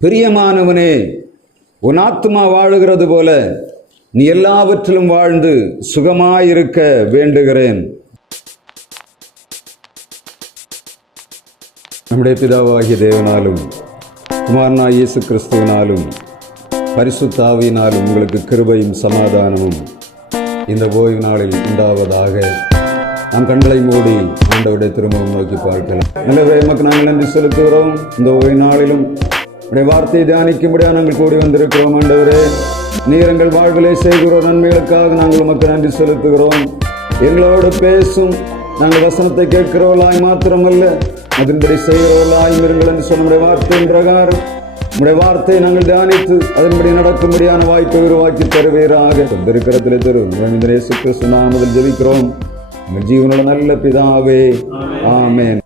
பிரியமானவனே, உன் ஆத்துமா வாழுகிறது போல நீ எல்லாவற்றிலும் வாழ்ந்து சுகமாயிருக்க வேண்டுகிறேன். நம்முடைய பிதாவாகிய தேவனாலும் குமாரனாகிய இயேசு கிறிஸ்துவினாலும் பரிசுத்த ஆவியினாலும் உங்களுக்கு கிருபையும் சமாதானமும் இந்த ஓய்வு நாளில் உண்டாவதாக. நாம் கண்களை மூடி ஆண்டவருடைய திருமுகம் நோக்கி பார்க்கலாம். நல்லவே எமக்கு நாங்கள் நன்றி செலுத்துகிறோம். இந்த ஓய்வு நாளிலும் உடைய வார்த்தையை தியானிக்கும்படியாக நாங்கள் கூடி வந்திருக்கிறோம். ஆண்டவரே, நீர் எங்கள் வாழ்விலே செய்கிற நன்மைகளுக்காக நாங்கள் உமக்கு நன்றி செலுத்துகிறோம். எங்களோடு பேசும் நாங்கள் வசனத்தை கேட்கிறவர்களாய் மாத்திரமல்ல, அதன்படி செய்கிறவர்களாய் இருங்கள் என்று சொன்ன வார்த்தையின் பிரகாரம் உடைய வார்த்தையை நாங்கள் தியானித்து அதன்படி நடக்கும்படியான வாய்ப்பை உருவாக்கி தருவீராக. இருக்கிறத்திலே தரும் இயேசு கிறிஸ்து நாமத்தில் ஜெபிக்கிறோம் எங்கள் ஜீவனுள்ள நல்ல பிதாவே, ஆமென்.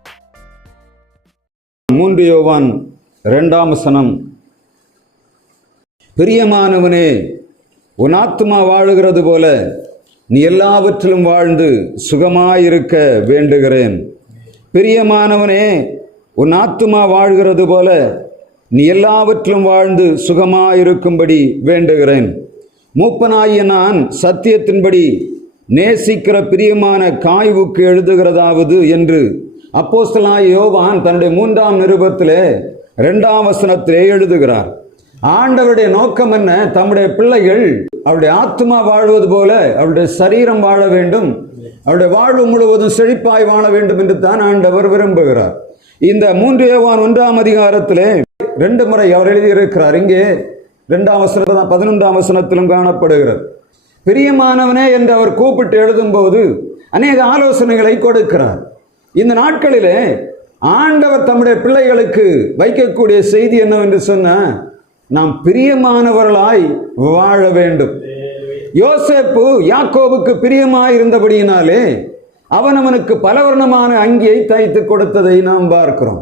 3 யோவான் 2ஆம் வசனம். பிரியமானவனே, உன் ஆத்துமா வாழுகிறது போல நீ எல்லாவற்றிலும் வாழ்ந்து சுகமாயிருக்க வேண்டுகிறேன். பிரியமானவனே, உன் ஆத்துமா வாழ்கிறது போல நீ எல்லாவற்றிலும் வாழ்ந்து சுகமாயிருக்கும்படி வேண்டுகிறேன். மூப்பனாகிய நான் சத்தியத்தின்படி நேசிக்கிற பிரியமான காய்வுக்கு எழுதுகிறதாவது என்று அப்போஸ்தலனாகிய யோவான் தன்னுடைய 3ஆம் நிருபத்திலே 2ஆம் வசனத்திலே எழுதுகிறார். ஆண்டவருடைய நோக்கம் என்ன? தம்முடைய பிள்ளைகள் அவருடைய ஆத்மா வாழ்வது போல அவருடைய சரீரம் வாழ வேண்டும், அவருடைய வாழ்வு முழுவதும் செழிப்பாய் வாழ வேண்டும் என்று தான் ஆண்டவர் விரும்புகிறார். இந்த 3 யோவான் 1ஆம் அதிகாரத்திலே 2 முறை அவர் எழுதியிருக்கிறார். இங்கே 2ஆம் வசனம் 11ஆம் வசனத்திலும் காணப்படுகிறது. பிரியமானவனே என்று அவர் கூப்பிட்டு எழுதும்போது அநேக ஆலோசனைகளை கொடுக்கிறார். இந்த நாட்களிலே ஆண்டவர் தம்முடைய பிள்ளைகளுக்கு வைக்கக்கூடிய செய்தி என்னவென்று சொன்ன, நாம் பிரியமானவர்களாய் வாழ வேண்டும். யோசேப்பு யாக்கோபுக்கு பிரியமாய் இருந்தபடியினாலே அவனுக்கு பலவர்ணமான அங்கியை தைத்து கொடுத்ததை நாம் பார்க்கிறோம்.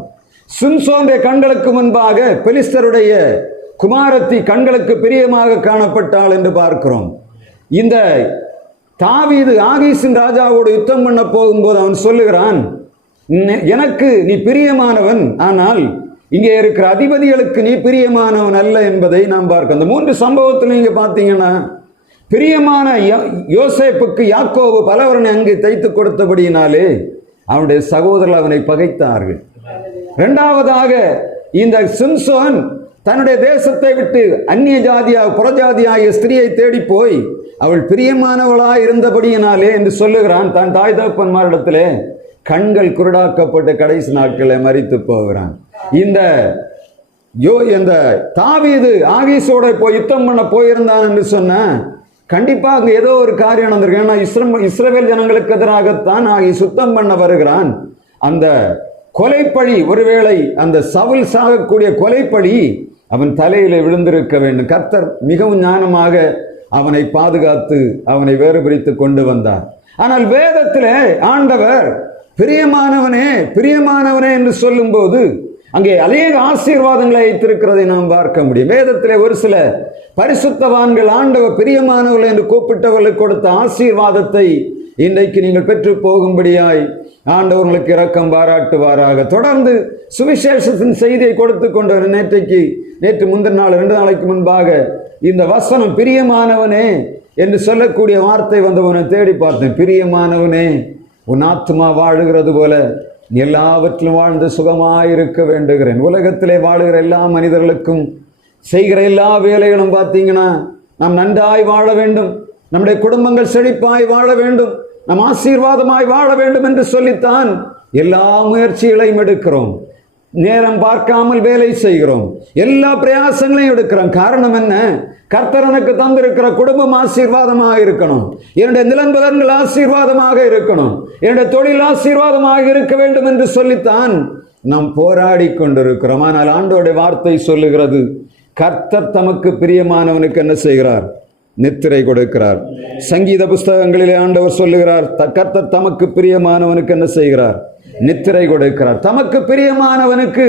சிம்சோனுடைய கண்களுக்கு முன்பாக பெலிஸ்தருடைய குமாரத்தி கண்களுக்கு பிரியமாக காணப்பட்டாள் என்று பார்க்கிறோம். இந்த தாவீது ஆகீசின் ராஜாவோடு யுத்தம் பண்ண போகும்போது அவன் சொல்லுகிறான், எனக்கு நீ பிரியமானவன், ஆனால் இங்கே இருக்கிற அதிபதிகளுக்கு நீ பிரியமானவன் அல்ல என்பதை நாம் பார்க்கிறோம். அந்த 3 சம்பவத்தில் நீங்க பார்த்தீங்கன்னா, பிரியமான யோசேப்புக்கு யாக்கோபு பலவரனை அங்கு தைத்து கொடுத்தபடியினாலே அவனுடைய சகோதரர்கள் அவனை பகைத்தார்கள். 2ஆவதாக இந்த சிம்சோன் தன்னுடைய தேசத்தை விட்டு அந்நிய ஜாதியாக புறஜாதியாகிய ஸ்திரியை தேடி போய் அவள் பிரியமானவளாய் இருந்தபடியினாலே என்று சொல்லுகிறான். தான் தாய் தகப்பன்மாரிடத்திலே கண்கள் குருடாக்கப்பட்ட கடைசி நாட்களை மரித்து போகிறான். இந்த தாவீது ஆகீஸோட போய் யுத்தம் பண்ண போயிருந்தான் என்று சொன்ன, கண்டிப்பா அங்க ஏதோ ஒரு காரியம் நடந்திருக்கு. ஏன்னா இஸ்ரவேல் ஜனங்களுக்கு எதிராகத்தான் ஆகீஸ் சுத்தம் பண்ண வருகிறான். அந்த கொலைப்பழி, ஒருவேளை அந்த சவுல் சாகக்கூடிய கொலைப்பழி அவன் தலையில விழுந்திருக்க வேண்டும். கர்த்தர் மிகவும் ஞானமாக அவனை பாதுகாத்து அவனை வேறு பிரித்து கொண்டு வந்தார். ஆனால் வேதத்திலே ஆண்டவர் பிரியமானவனே பிரியமானவனே என்று சொல்லும் போது அங்கே அநேக ஆசீர்வாதங்களை வைத்திருக்கிறதை நாம் பார்க்க முடியும். வேதத்திலே ஒரு சில பரிசுத்தவான்கள் ஆண்டவர் பிரியமானவர்கள் என்று கூப்பிட்டவர்களுக்கு கொடுத்த ஆசீர்வாதத்தை இன்றைக்கு நீங்கள் பெற்று போகும்படியாய் ஆண்டவர்களுக்கு இரக்கம் பாராட்டுவாராக. தொடர்ந்து சுவிசேஷத்தின் செய்தியை கொடுத்து கொண்டு நேற்று முந்தின நாள் 2 நாளைக்கு முன்பாக இந்த வசனம் பிரியமானவனே என்று சொல்லக்கூடிய வார்த்தை வந்தவனை தேடி பார்த்தேன். பிரியமானவனே, உன் ஆத்மா வாழுகிறது போல எல்லாவற்றிலும் வாழ்ந்து சுகமாயிருக்க வேண்டுகிறேன். உலகத்திலே வாழுகிற எல்லா மனிதர்களுக்கும் செய்கிற எல்லா வேலைகளும் பார்த்தீங்கன்னா, நாம் நன்றாய் வாழ வேண்டும், நம்முடைய குடும்பங்கள் செழிப்பாய் வாழ வேண்டும், நம் ஆசீர்வாதமாய் வாழ வேண்டும் என்று சொல்லித்தான் எல்லா முயற்சிகளையும் எடுக்கிறோம். நேரம் பார்க்காமல் வேலை செய்கிறோம், எல்லா பிரயாசங்களையும் எடுக்கிறோம். காரணம் என்ன? கர்த்தர் எனக்கு தந்திருக்கிற குடும்பம் ஆசீர்வாதமாக இருக்கணும், என்னுடைய நிலம்பலன்கள் ஆசீர்வாதமாக இருக்கணும், என்னுடைய தொழில் ஆசீர்வாதமாக இருக்க வேண்டும் என்று சொல்லித்தான் நாம் போராடி கொண்டிருக்கிறோம். ஆனால் ஆண்டவருடைய வார்த்தை சொல்லுகிறது, கர்த்தர் தமக்கு பிரியமானவனுக்கு என்ன செய்கிறார்? நித்திரை கொடுக்கிறார். சங்கீத புஸ்தகங்களிலே ஆண்டவர் சொல்லுகிறார், கர்த்தர் தமக்கு பிரியமானவனுக்கு என்ன செய்கிறார்? நித்திரை கொடுக்கிறார். தமக்கு பிரியமானவனுக்கு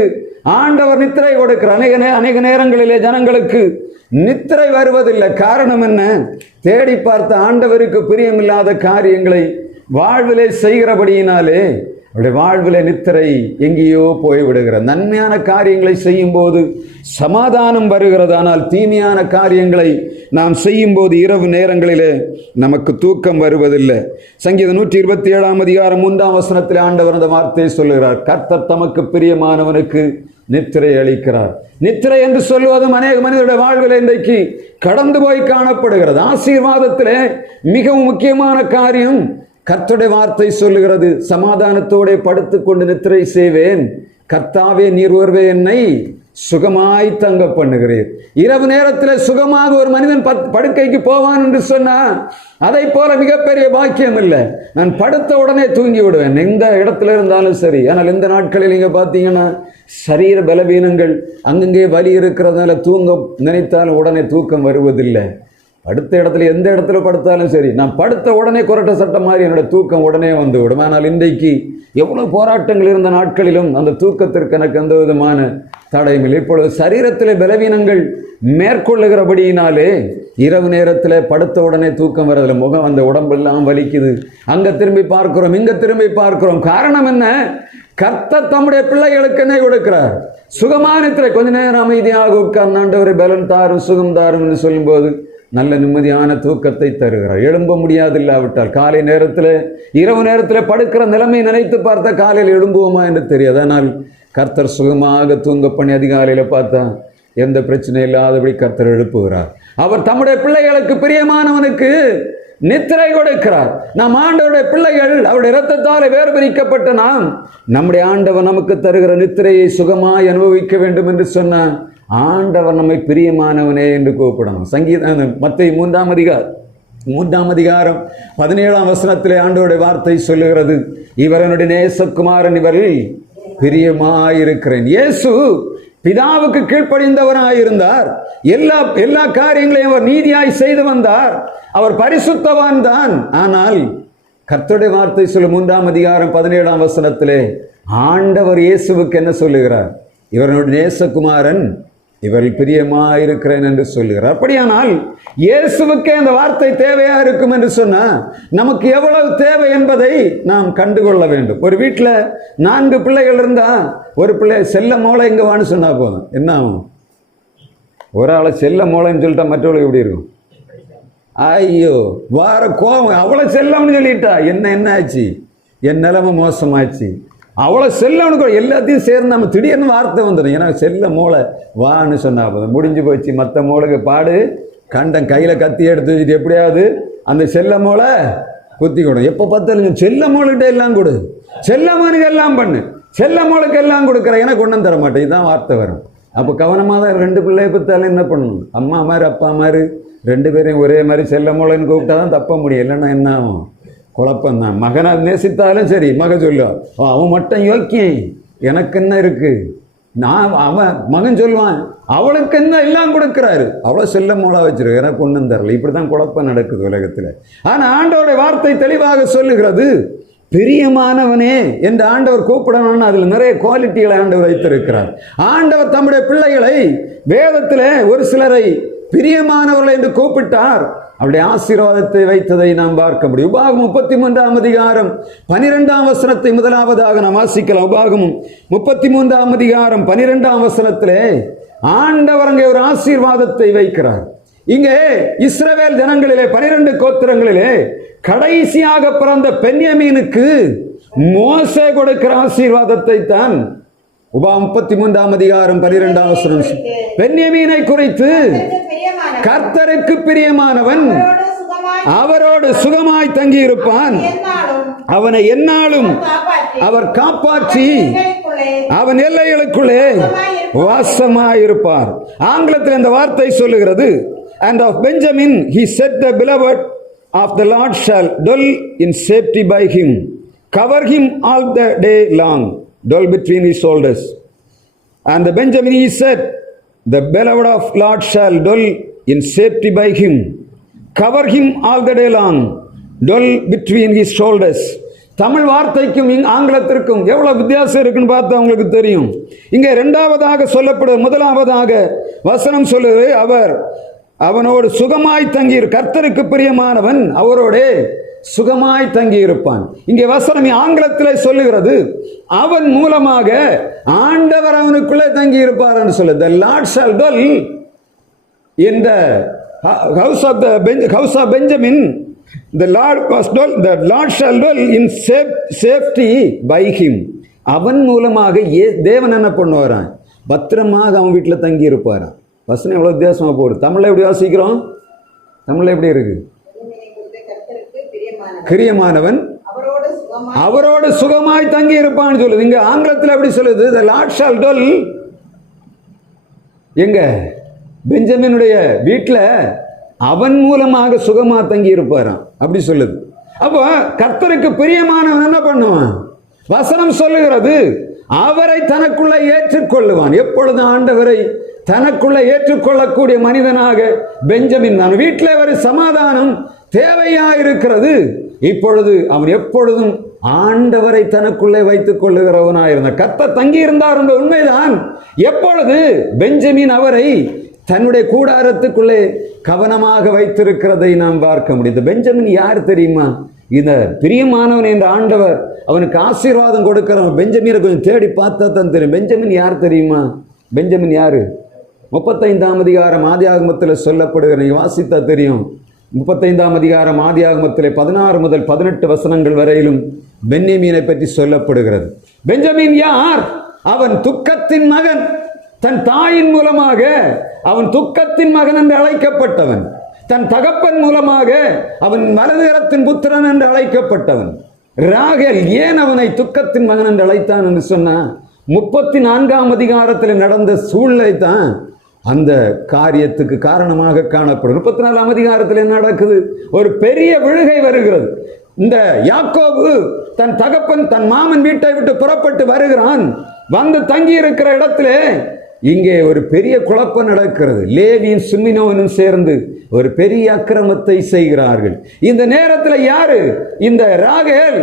ஆண்டவர் நித்திரை கொடுக்கிறார். அநேக நேரங்களிலே ஜனங்களுக்கு நித்திரை வருவதில்லை. காரணம் என்ன? தேடி பார்த்த ஆண்டவருக்கு பிரியமில்லாத காரியங்களை வாழ்விலே செய்கிறபடியினாலே அவருடைய வாழ்வில் நித்திரை எங்கேயோ போய்விடுகிற. நன்மையான காரியங்களை செய்யும் போது சமாதானம் வருகிறது. ஆனால் தீமையான காரியங்களை நாம் செய்யும் போது இரவு நேரங்களிலே நமக்கு தூக்கம் வருவதில்லை. சங்கீதம் 127 அதிகாரம் 3 வசனத்தில் ஆண்டவர் அந்த வார்த்தையை சொல்லுகிறார். கர்த்தர் தமக்கு பிரியமானவனுக்கு நித்திரை அளிக்கிறார். நித்திரை என்று சொல்லுவதும் அநேக மனிதனுடைய வாழ்வில் இன்றைக்கு கடந்து போய் காணப்படுகிறது. ஆசீர்வாதத்திலே மிகவும் முக்கியமான காரியம் கர்த்தருடைய வார்த்தை சொல்லுகிறது, சமாதானத்தோടെ படுத்துக்கொண்டு நித்திரை செய்வேன், கர்த்தாவே நீர் ஒருவே என்னை சுகமாய் தங்க பண்ணுகிறீர். இரவு நேரத்தில் சுகமாக ஒரு மனிதன் படுக்கைக்கு போவான் என்று சொன்னா அதை போல மிகப்பெரிய பாக்கியம் இல்லை. நான் படுத்த உடனே தூங்கி விடுவேன், எந்த இடத்துல இருந்தாலும் சரி. ஆனால் இந்த நாட்களில் நீங்க பார்த்தீங்கன்னா சரீர பலவீனங்கள், அங்கங்கே வலி இருக்கிறதுனால தூங்க நினைத்தாலும் உடனே தூக்கம் வருவதில்லை. படுத்த இடத்துல எந்த இடத்துல படுத்தாலும் சரி, நான் படுத்த உடனே கொரட்ட சட்டம் மாதிரி என்னோட தூக்கம் உடனே வந்து விடும். ஆனால் இன்றைக்கு எவ்வளவு போராட்டங்கள் இருந்த நாட்களிலும் அந்த தூக்கத்திற்கு எனக்கு எந்த விதமான தடையும் இல்லை. இப்பொழுது சரீரத்தில் பலவீனங்கள் மேற்கொள்ளுகிறபடியினாலே இரவு நேரத்தில் படுத்த உடனே தூக்கம் வரதில்லை. முகம் அந்த உடம்பெல்லாம் வலிக்குது, அங்க திரும்பி பார்க்கிறோம், இங்க திரும்பி பார்க்கிறோம். காரணம் என்ன? கர்த்தர் தம்முடைய பிள்ளைகளுக்கு என்ன கொடுக்கிறார்? சுகமானத்திலே கொஞ்ச நேரம் அமைதியாக உட்கார்ந்து ஆண்டவரே பலன் தாரும் சுகம் தாரும் என்று சொல்லும்போது நல்ல நிம்மதியான தூக்கத்தை தருகிறார். எழும்ப முடியாது இல்லாவிட்டால் காலை நேரத்தில் இரவு நேரத்தில் படுக்கிற நிலைமை நினைத்து பார்த்தா காலையில் எழும்புவோமா என்று தெரியாது. ஆனால் கர்த்தர் சுகமாக தூங்க பண்ணி அதிகாலையில் பார்த்தா எந்த பிரச்சனை இல்லாதபடி கர்த்தர் எழுப்புகிறார். அவர் தம்முடைய பிள்ளைகளுக்கு பிரியமானவனுக்கு நித்திரை கொடுக்கிறார். நாம் ஆண்டவருடைய பிள்ளைகள், அவருடைய இரத்தத்தால் வேறு பிரிக்கப்பட்ட நாம் நம்முடைய ஆண்டவர் நமக்கு தருகிற நித்திரையை சுகமாய் அனுபவிக்க வேண்டும் என்று சொன்னார். ஆண்டவர் நம்மை பிரியமானவனே என்று கூப்பிடணும். மத்தேயு 3 அதிகாரம் 17 வசனத்திலே ஆண்டவருடைய வார்த்தை சொல்லுகிறது, இவர் என்னுடைய நேசகுமாரன், இவரில் பிரியமாயிருக்கிறேன். இயேசு பிதாவுக்கு கீழ்ப்படிந்தவராயிருந்தார். எல்லா காரியங்களையும் அவர் நீதியாய் செய்து வந்தார். அவர் பரிசுத்தவான் தான். ஆனால் கர்த்தருடைய வார்த்தை சொல்லும் 3 அதிகாரம் 17 வசனத்திலே ஆண்டவர் இயேசுவுக்கு என்ன சொல்லுகிறார்? இவருடைய நேசகுமாரன், இவரில் பிரியமாயிருக்கிறேன் என்று சொல்லுகிறார். அப்படியானால் இயேசுவுக்கே அந்த வார்த்தை தேவையா இருக்கும் என்று சொன்னா நமக்கு எவ்வளவு தேவை என்பதை நாம் கண்டுகொள்ள வேண்டும். ஒரு வீட்டில் 4 பிள்ளைகள் இருந்தா ஒரு பிள்ளை செல்ல மோளை இங்க வான்னு சொன்னா போதும், என்ன ஆகும்? ஒரு ஆளை செல்ல மோளைன்னு சொல்லிட்டா மற்றவர்களுக்கு எப்படி இருக்கும்? ஐயோ வார கோபம், அவ்வளோ செல்லம்னு சொல்லிட்டா என்ன ஆச்சு, என் நிலைமை மோசமாச்சு, அவ்வளோ செல்லவனுக்கு எல்லாத்தையும் சேர்ந்து நம்ம திடீர்னு வார்த்தை வந்துடும். ஏன்னா செல்ல மூளை வான்னு சொன்னா போதும், முடிஞ்சு போச்சு. மற்ற மூளைக்கு பாடு கண்டம் கையில் கத்தி எடுத்து வச்சுட்டு எப்படியாவது அந்த செல்ல மூளை குத்தி கொடு. எப்போ பார்த்தாலும் செல்ல மூளைகிட்ட எல்லாம் கொடு, செல்லமானுக்கு எல்லாம் பண்ணு, செல்ல மூளைக்கு எல்லாம் கொடுக்குற, எனக்கு ஒன்றும் தர மாட்டேன், இதுதான் வார்த்தை வரும். அப்போ கவனமாக தான் 2 பிள்ளையை பத்தாலும் என்ன பண்ணணும்? அம்மா மாதிரி அப்பா மாதிரி 2 பேரையும் ஒரே மாதிரி செல்ல மூளைன்னு கூப்பிட்டா தான் தப்ப முடியும், இல்லைன்னா என்ன ஆகும்? குழப்பம்தான். மகனை நேசித்தாலும் சரி, மக சொல்லுவான் அவன் மட்டும் யோக்கியம், எனக்கு என்ன இருக்கு, அவன் மகன் சொல்லுவான் அவளுக்கு என்ன எல்லாம் கொடுக்கிறாரு, அவ்வளோ செல்ல மூலா வச்சிரு, எனக்கு ஒன்றும் தரல. இப்படிதான் குழப்பம் நடக்குது உலகத்தில். ஆனால் ஆண்டவருடைய வார்த்தை தெளிவாக சொல்லுகிறது, பிரியமானவனே என்று ஆண்டவர் கூப்பிடணும்னு அதில் நிறைய குவாலிட்டிகளை ஆண்டவர் வைத்திருக்கிறார். ஆண்டவர் தம்முடைய பிள்ளைகளை வேதத்தில் ஒரு சிலரை பிரியமானவர்கள் என்று கூப்பிட்டார், அவருடைய ஆசீர்வாதத்தை வைத்ததை நாம் பார்க்க முடியும். உபாகமம் 33 அதிகாரம் 12 வசனத்தை முதலாவதாக நாம் வாசிக்கலாம். உபாகமம் 33 அதிகாரம் 12 வசனத்திலே ஆண்டவர் அங்கே ஒரு ஆசீர்வாதத்தை வைக்கிறார். இங்கே இஸ்ரவேல் ஜனங்களிலே 12 கோத்திரங்களிலே கடைசியாக பிறந்த பென்யமீனுக்கு மோசே கொடுக்கிற ஆசீர்வாதத்தை தான் உபாகமம் 33 அதிகாரம் 12 வசனம் பென்யமீனை குறித்து, கர்த்தருக்கு பிரியமானவன் அவரோடு சுகமாய் தங்கியிருப்பான், அவனை எந்நாளும் அவர் காப்பாற்றி அவன் எல்லைகளுக்குள்ளே வாசமாயிருப்பார். ஆங்கிலத்தில் இந்த வார்த்தை சொல்லுகிறது, and of Benjamin he said, the beloved of the Lord shall dwell in safety by him, cover him all the day long, dwell between his shoulders. And the Benjamin he said, the beloved of Lord shall dwell in safety by him, cover him all the day long, dwell between his shoulders. Tamil வார்த்தைக்கும் ஆங்கிலத்திற்கும் எவ்வளவு வித்தியாசம் இருக்குன்னு பார்த்தா உங்களுக்கு தெரியும். இங்கே 2வதாக சொல்லப்படுவது, முதலாவதாக வசனம் சொல்லுது, அவனோடு சுகமாய் தங்கி, கர்த்தருக்கு பிரியமானவன் அவரோட சுகமாய் தங்கி இருப்பான். இங்கே வசனம் ஆங்கிலத்தில் சொல்லுகிறது, அவன் மூலமாக ஆண்டவர் அவனுக்குள்ளே தங்கி இருப்பார் என்று சொல்லு. The Lord shall dwell in the house of Benjamin. The Lord shall dwell in safety by him. அவன் மூலமாக தேவன் என்ன பண்ணுவாரான்? பத்திரமாக அவன் வீட்டில் தங்கி இருப்பாரான். வசனம் எவ்வளோ வித்தியாசமாக போகுது. தமிழில் எப்படி வாசிக்கிறோம்? தமிழில் எப்படி இருக்கு? பிரியமானவன் அவரோடு சுகமாய் தங்கி இருப்பான்னு சொல்லுது. இங்க ஆங்கிலத்தில் எப்படி சொல்லுது? The Lord shall dwell எங்க? பெஞ்சமினுடைய வீட்டில் அவன் மூலமாக சுகமா தங்கி இருப்பாராம் அப்படி சொல்லுது. அப்போ கர்த்தருக்கு பிரியமானவன் என்ன பண்ணுவான்? வசனம் சொல்லுகிறது, அவரை தனக்குள்ள ஏற்றுக்கொள்ளுவான். எப்பொழுது ஆண்டவரை தனக்குள்ள ஏற்றுக்கொள்ளக்கூடிய மனிதனாக பெஞ்சமின் தான். வீட்டில் ஒரு சமாதானம் தேவையா இருக்கிறது. இப்பொழுது அவன் எப்பொழுதும் ஆண்டவரை தனக்குள்ளே வைத்துக் கொள்ளுகிறவனாயிருந்தான். கர்த்தர் தங்கி இருந்தார் என்ற உண்மைதான். எப்பொழுது பெஞ்சமின் அவரை தன்னுடைய கூடாரத்துக்குள்ளே கவனமாக வைத்திருக்கிறதை நாம் பார்க்க முடியுது. பெஞ்சமின் யார் தெரியுமா? இந்த பிரியமானவன் என்ற ஆண்டவர் அவனுக்கு ஆசீர்வாதம் கொடுக்கிறவன். பெஞ்சமினை கொஞ்சம் தேடி பார்த்தா தான் தெரியும். பெஞ்சமின் யார் தெரியுமா? பெஞ்சமின் யாரு? 35ஆம் அதிகாரம் ஆதியாகமத்தில் சொல்லப்படுகிற, நீங்க வாசித்தா தெரியும். 35ஆம் அதிகாரம் ஆதியாகமத்தில் 16 முதல் 18 வசனங்கள் வரையிலும் பென்யமீனை பற்றி சொல்லப்படுகிறது. பெஞ்சமின் யார்? அவன் துக்கத்தின் மகன். தன் தாயின் மூலமாக அவன் துக்கத்தின் மகன் என்று அழைக்கப்பட்டவன். தன் தகப்பன் மூலமாக அவன் வலதுகரத்தின் புத்திரன் என்று அழைக்கப்பட்டவன். ராகேல் ஏன் அவனை துக்கத்தின் மகன் என்று அழைத்தான் என்று சொன்னா, 34ஆம் அதிகாரத்தில் நடந்த சூழ்நிலை தான் அந்த காரியத்துக்கு காரணமாக காணப்படும். 34ஆம் அதிகாரத்தில் என்ன நடக்குது? ஒரு பெரிய விழுகை வருகிறது. இந்த யாக்கோபு தன் தகப்பன் தன் மாமன் வீட்டை விட்டு புறப்பட்டு வருகிறான். வந்து தங்கி இருக்கிற இடத்துல இங்கே ஒரு பெரிய குழப்பம் நடக்கிறது. லேவியும் சிமியோனும் சேர்ந்து ஒரு பெரிய அக்கிரமத்தை செய்கிறார்கள். இந்த நேரத்தில் யாரு? இந்த ராகேல்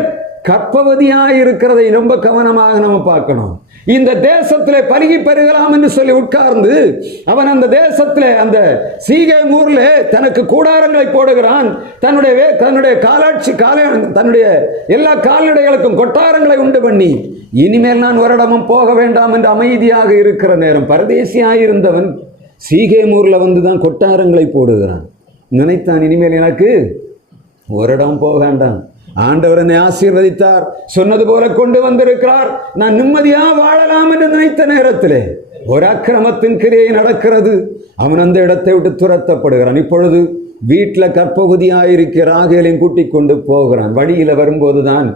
கர்ப்பவதியாயிருக்கிறதை ரொம்ப கவனமாக நம்ம பார்க்கணும். இந்த தேசத்திலே பருகி பெருகலாம் என்று சொல்லி உட்கார்ந்து அவன் அந்த தேசத்திலே அந்த சீகேம் ஊரிலே தனக்கு கூடாரங்களை போடுகிறான். தன்னுடைய தன்னுடைய எல்லா கால்நடைகளுக்கும் கொட்டாரங்களை உண்டு பண்ணி, இனிமேல் நான் ஒரு இடமும் போக வேண்டாம் என்று அமைதியாக இருக்கிற நேரம், பரதேசியாயிருந்தவன் சீகேம் ஊர்ல வந்து தான் கொட்டாரங்களை போடுகிறான். நினைத்தான், இனிமேல் எனக்கு ஒரு இடம் போக வேண்டாம், ஆண்டவர் என்னை ஆசீர்வதித்தார், சொன்னது போல கொண்டு வந்திருக்கிறார், நான் நிம்மதியா வாழலாம் என்று நினைத்த நேரத்திலே ஒரு அக்கிரமத்தின் கிரியை நடக்கிறது. அவன் அந்த இடத்தை விட்டு துரத்தப்படுகிறான். இப்பொழுது வீட்டில் கர்ப்பவதியாயிருக்கிற ராகேலையும் கூட்டிக் கொண்டு போகிறான். வழியில வரும்போதுதான்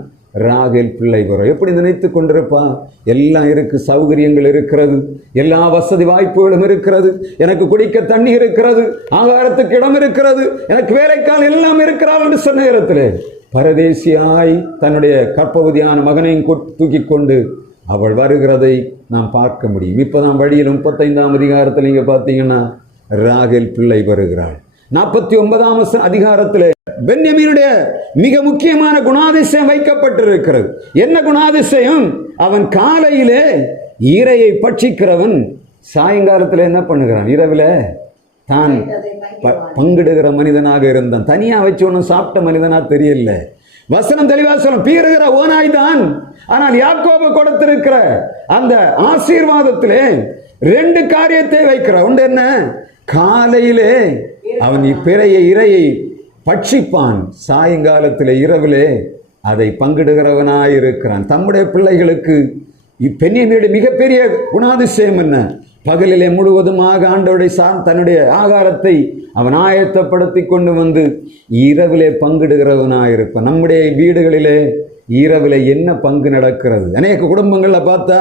ராகேல் பிள்ளை வரும். எப்படி நினைத்து கொண்டிருப்பான்? எல்லாம் இருக்கு, சௌகரியங்கள் இருக்கிறது, எல்லா வசதி வாய்ப்புகளும் இருக்கிறது, எனக்கு குடிக்க தண்ணி இருக்கிறது, ஆகாரத்துக்கு இடம் இருக்கிறது, எனக்கு வேலைக்கால் எல்லாம் இருக்கிறாள் என்று சொன்ன நேரத்திலே பரதேசியாய் தன்னுடைய கர்ப்பவதியான மகனையும் தூக்கி கொண்டு அவள் வருகிறதை நாம் பார்க்க முடியும். இப்போதான் வழியில் 35ஆம் அதிகாரத்தில் நீங்க பார்த்தீங்கன்னா ராகேல் பிள்ளை வருகிறாள். 49ஆம் அதிகாரத்தில் பென்யமீனுடைய மிக முக்கியமான குணாதிசயம் வைக்கப்பட்டிருக்கிறது. என்ன குணாதிசயம்? அவன் காலையிலே இரையை பட்சிக்கிறவன், சாயங்காலத்தில் என்ன பண்ணுகிறான்? இரவில் தான் பங்கிடுகிற மனிதனாக இருந்தான். தனியா வச்சு ஒன்றும் சாப்பிட்ட மனிதனா தெரியல. வசனம் தெளிவா சொல்லும், பீறுகிற ஓனாய் தான். ஆனால் யாக்கோபு கொடுத்திருக்கிற அந்த ஆசீர்வாதத்திலே 2 காரியத்தை வைக்கிற. ஒன்று என்ன? காலையிலே அவன் இரையை பட்சிப்பான், சாயங்காலத்திலே இரவிலே அதை பங்கிடுகிறவனாயிருக்கிறான். தம்முடைய பிள்ளைகளுக்கு பென்யமீனுடைய மிகப்பெரிய குணாதிசயம் என்ன? பகலிலே முழுவதுமாக ஆண்டவருடைய தன்னுடைய ஆகாரத்தை அவன் ஆயத்தப்படுத்தி கொண்டு வந்து இரவிலே பங்கிடுகிறவனாயிருப்பான். நம்முடைய வீடுகளிலே இரவில் என்ன பங்கு நடக்கிறது? அநேக குடும்பங்களில் பார்த்தா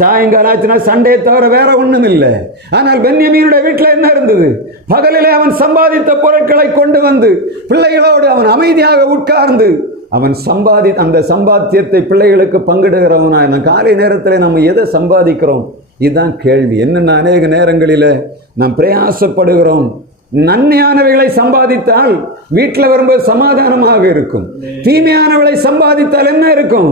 சாயங்காலம் ஆச்சுன்னா சண்டே தவிர வேற ஒன்றும் இல்லை. ஆனால் பென்யமீனுடைய வீட்டில் என்ன இருந்தது? பகலிலே அவன் சம்பாதித்த பொருட்களை கொண்டு வந்து பிள்ளைகளோடு அவன் அமைதியாக உட்கார்ந்து அவன் அந்த சம்பாத்தியத்தை பிள்ளைகளுக்கு பங்கிடுகிறவனா. காலை நேரத்தில் நம்ம எதை சம்பாதிக்கிறோம்? இதுதான் கேள்வி. என்னென்ன அநேக நேரங்களில் நாம் பிரயாசப்படுகிறோம். நன்மையானவைகளை சம்பாதித்தால் வீட்டில் வரும்போது சமாதானமாக இருக்கும். தீமையானவளை சம்பாதித்தால் என்ன இருக்கும்?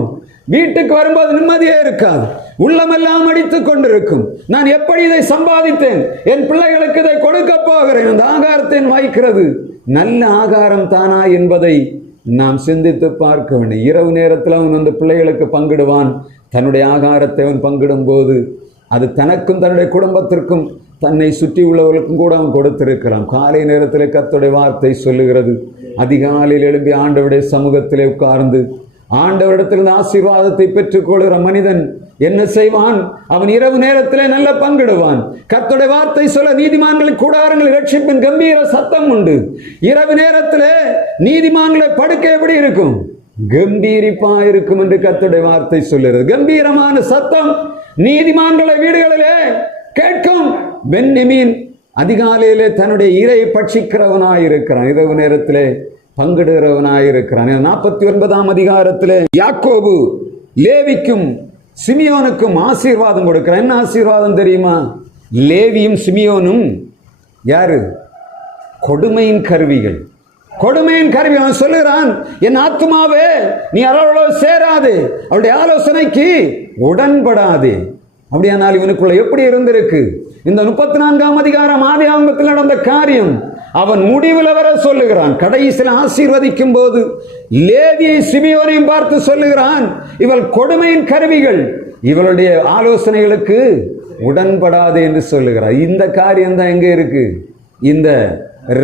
வீட்டுக்கு வரும்போது நிம்மதியே இருக்காது, உள்ளமெல்லாம் அடித்துக் கொண்டிருக்கும். நான் எப்படி இதை சம்பாதித்தேன், என் பிள்ளைகளுக்கு இதை கொடுக்க போகிறேன், அந்த ஆகாரத்தை வைக்கிறது நல்ல ஆகாரம் தானா என்பதை நாம் சிந்தித்து பார்க்க வேண்டும். இரவு நேரத்தில் அவன் வந்து பிள்ளைகளுக்கு பங்கிடுவான். தன்னுடைய ஆகாரத்தை அவன் பங்கிடும் போது அது தனக்கும் தன்னுடைய குடும்பத்திற்கும் தன்னை சுற்றி உள்ளவர்களுக்கும் கூட அவன் கொடுத்திருக்கலாம். காலை நேரத்தில் கர்த்தருடைய வார்த்தை சொல்லுகிறது, அதிகாலையில் எழும்பி ஆண்டவருடைய சமூகத்திலே உட்கார்ந்து ஆண்டவரிடத்திலிருந்து ஆசீர்வாதத்தை பெற்றுக்கொள்கிற மனிதன் என்ன செய்வான்? அவன் இரவு நேரத்திலே நல்ல பங்கிடுவான். கர்த்தருடைய வார்த்தை சொல்ல, நீதிமான்களின் கூடாரங்களில் ரட்சிப்பின் கம்பீர சத்தம் உண்டு. இரவு நேரத்திலே நீதிமான்களை படுக்கை எப்படி இருக்கும்? கம்பீரிப்பா இருக்கும் என்று கர்த்தருடைய வார்த்தை சொல்லுகிறது. கம்பீரமான சத்தம் நீதிமான்களை வீடுகளிலே கேட்கும். பென்யமீன் அதிகாலையிலே தன்னுடைய இரையை பட்சிக்கிறவனாயிருக்கிறான், இரவு நேரத்திலே பங்கிடுகிறவனாயிருக்கிறான். 49ஆம் அதிகாரத்திலே யாக்கோபு லேவிக்கும் சிமியோனுக்கும் ஆசீர்வாதம் கொடுக்கிறான். என்ன ஆசீர்வாதம் தெரியுமா? லேவியும் சிமியோனும் யாரு? கொடுமையின் கருவிகள். கொடுமையின் கருவி. அவன் சொல்லுகிறான், என் ஆத்துமாவே நீ அவளோடு சேராதே, அவளுடைய ஆலோசனைக்கு உடன்படாதே. அப்படியானால் இவனுக்குள்ள எப்படி இருந்திருக்கு? இந்த 34ஆம் அதிகாரம் ஆதியாகமத்தில் நடந்த காரியம் அவன் முடிவில் வர சொல்லுகிறான். கடைசியில் ஆசீர்வதிக்கும் போது லேவியை சிமியோனையும் பார்த்து சொல்லுகிறான், இவள் கொடுமையின் கருவிகள், இவளுடைய ஆலோசனைகளுக்கு உடன்படாதே என்று சொல்லுகிறார். இந்த காரியம் தான் எங்கே இருக்கு? இந்த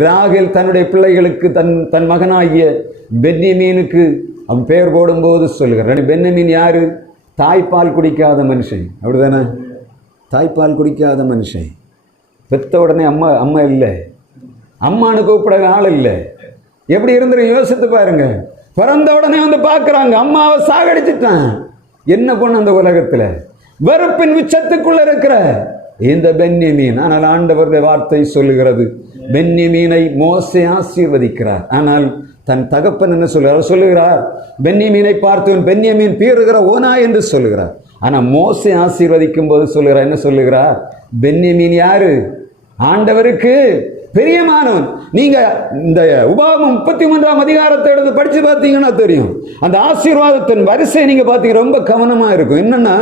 ராகேல் தன்னுடைய பிள்ளைகளுக்கு தன் மகனாகிய பென்யமீனுக்கு அவன் பெயர் போடும்போது சொல்லுகிறார். பென்யமீன் யாரு? தாய்ப்பால் குடிக்காத மனுஷன், அப்படிதானே? தாய்ப்பால் குடிக்காத மனுஷன். பெத்த உடனே அம்மா இல்லை, அம்மானு கூப்பிட ஆள் இல்லை. எப்படி இருந்து யோசித்து பாருங்க. பிறந்த உடனே வந்து பார்க்குறாங்க, அம்மாவை சாகடிச்சிட்டான். என்ன பண்ண அந்த உலகத்தில்? வெறுப்பின் உச்சத்துக்குள்ள இருக்கிற இந்த பென்யமீன். ஆனால் ஆண்டவருடைய வார்த்தை சொல்லுகிறது, பென்யமீனை மோசே ஆசீர்வதிக்கிறார். ஆனால் தன் தகப்பன் என்ன சொல்லுகிறார்? பென்யமீனை பார்த்து பென்யமீன் பீறுகிற ஓனா என்று சொல்லுகிறார். ஆனால் மோசே ஆசீர்வதிக்கும் போது சொல்லுகிறார், என்ன சொல்லுகிறார்? பென்யமீன் யாரு? ஆண்டவருக்கு பிரியமானவன். நீங்க இந்த உபாகமம் 33ஆம் அதிகாரத்தை எடுத்து படிச்சு பார்த்தீங்கன்னா தெரியும். அந்த ஆசீர்வாதத்தின் வரிசை நீங்க பார்த்தீங்க, ரொம்ப கவனமா இருக்கும். என்னன்னா,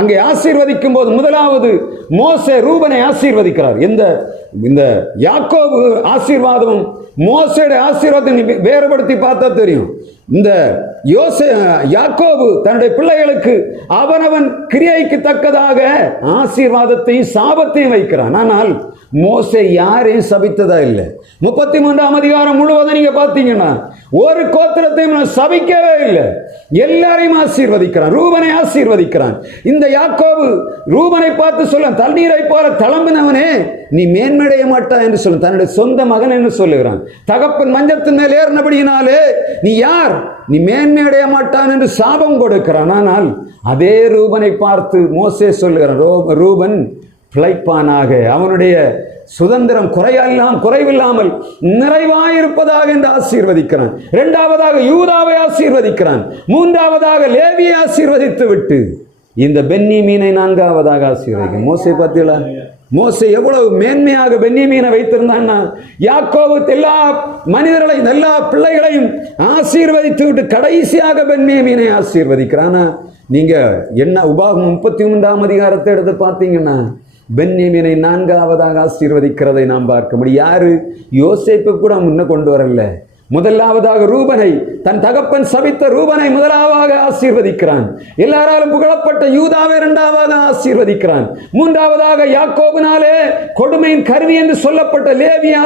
அங்கே ஆசீர்வதிக்கும் போது முதலாவது மோசே ரூபனை ஆசீர்வதிக்கிறார். இந்த யாக்கோபு ஆசீர்வாதமும் மோசேடைய ஆசீர்வாதத்தை வேறுபடுத்தி பார்த்தா தெரியும். இந்த யாக்கோபு தன்னுடைய பிள்ளைகளுக்கு அவனவன் கிரியைக்கு தக்கதாக ஆசீர்வாதத்தையும் சாபத்தையும் வைக்கிறான். ஆனால் மோசே யாரையும் சபித்ததா இல்லை. 33ஆம் அதிகாரம் முழுவதும் நீங்க பார்த்தீங்கன்னா ஒரு கோத்திரத்தையும் சபிக்கவே இல்லை, எல்லாரையும் ஆசீர்வதிக்கிறான். ரூபனை ஆசீர்வதிக்கிறான். இந்த யாக்கோபு ரூபனை பார்த்து சொல்ல, தண்ணீரை போல தளம்பினவனே நீ மேன்மடைய மாட்டா என்று சொல்ல, தன்னுடைய சொந்த மகன் என்று சொல்லுகிறான். தகப்பன் மஞ்சத்தின் மேல் ஏறினபடியினாலே நீ யார்? நீ மேன்மையடைய மாட்டான் என்று சாபம் கொடுக்கிறான். ஆனால் அதே ரூபனை பார்த்து மோசே சொல்லுகிறான், ரூபன் பிழைப்பானாக, அவனுடைய சுதந்திரம் குறைவில்லாமல் நிறைவாயிருப்பதாக என்று ஆசீர்வதிக்கிறான். இரண்டாவதாக யூதாவை ஆசீர்வதிக்கிறான். மூன்றாவதாக லேவியை ஆசீர்வதித்து விட்டு இந்த பென்யமீனை நான்காவதாக ஆசீர்வதிக்கிறான். மோசே பார்த்தீங்களா? மோசே எவ்வளவு மேன்மையாக பென்யமீனை வைத்திருந்தான்னா, யாக்கோபு எல்லா மனிதர்களையும் எல்லா பிள்ளைகளையும் ஆசீர்வதித்து விட்டு கடைசியாக பென்யமீனை ஆசீர்வதிக்கிறான். நீங்க என்ன உபாகமம் 33ஆம் அதிகாரத்தை எடுத்து பார்த்தீங்கன்னா பென்யமீனை நான்காவதாக ஆசீர்வதிக்கிறதை நாம் பார்க்க முடியும். யாரு? யோசேப்பு கூட முன்ன கொண்டு வரல. முதலாவதாக ரூபனை, தன் தகப்பன் சபித்த ரூபனை முதலாவதாக ஆசீர்வதிக்கிறான். எல்லாராலும் புகழப்பட்ட யூதாவை இரண்டாவதாக ஆசீர்வதிக்கிறான். மூன்றாவதாக யாக்கோபினாலே கொடுமையின் கருவி என்று சொல்லப்பட்ட லேவியை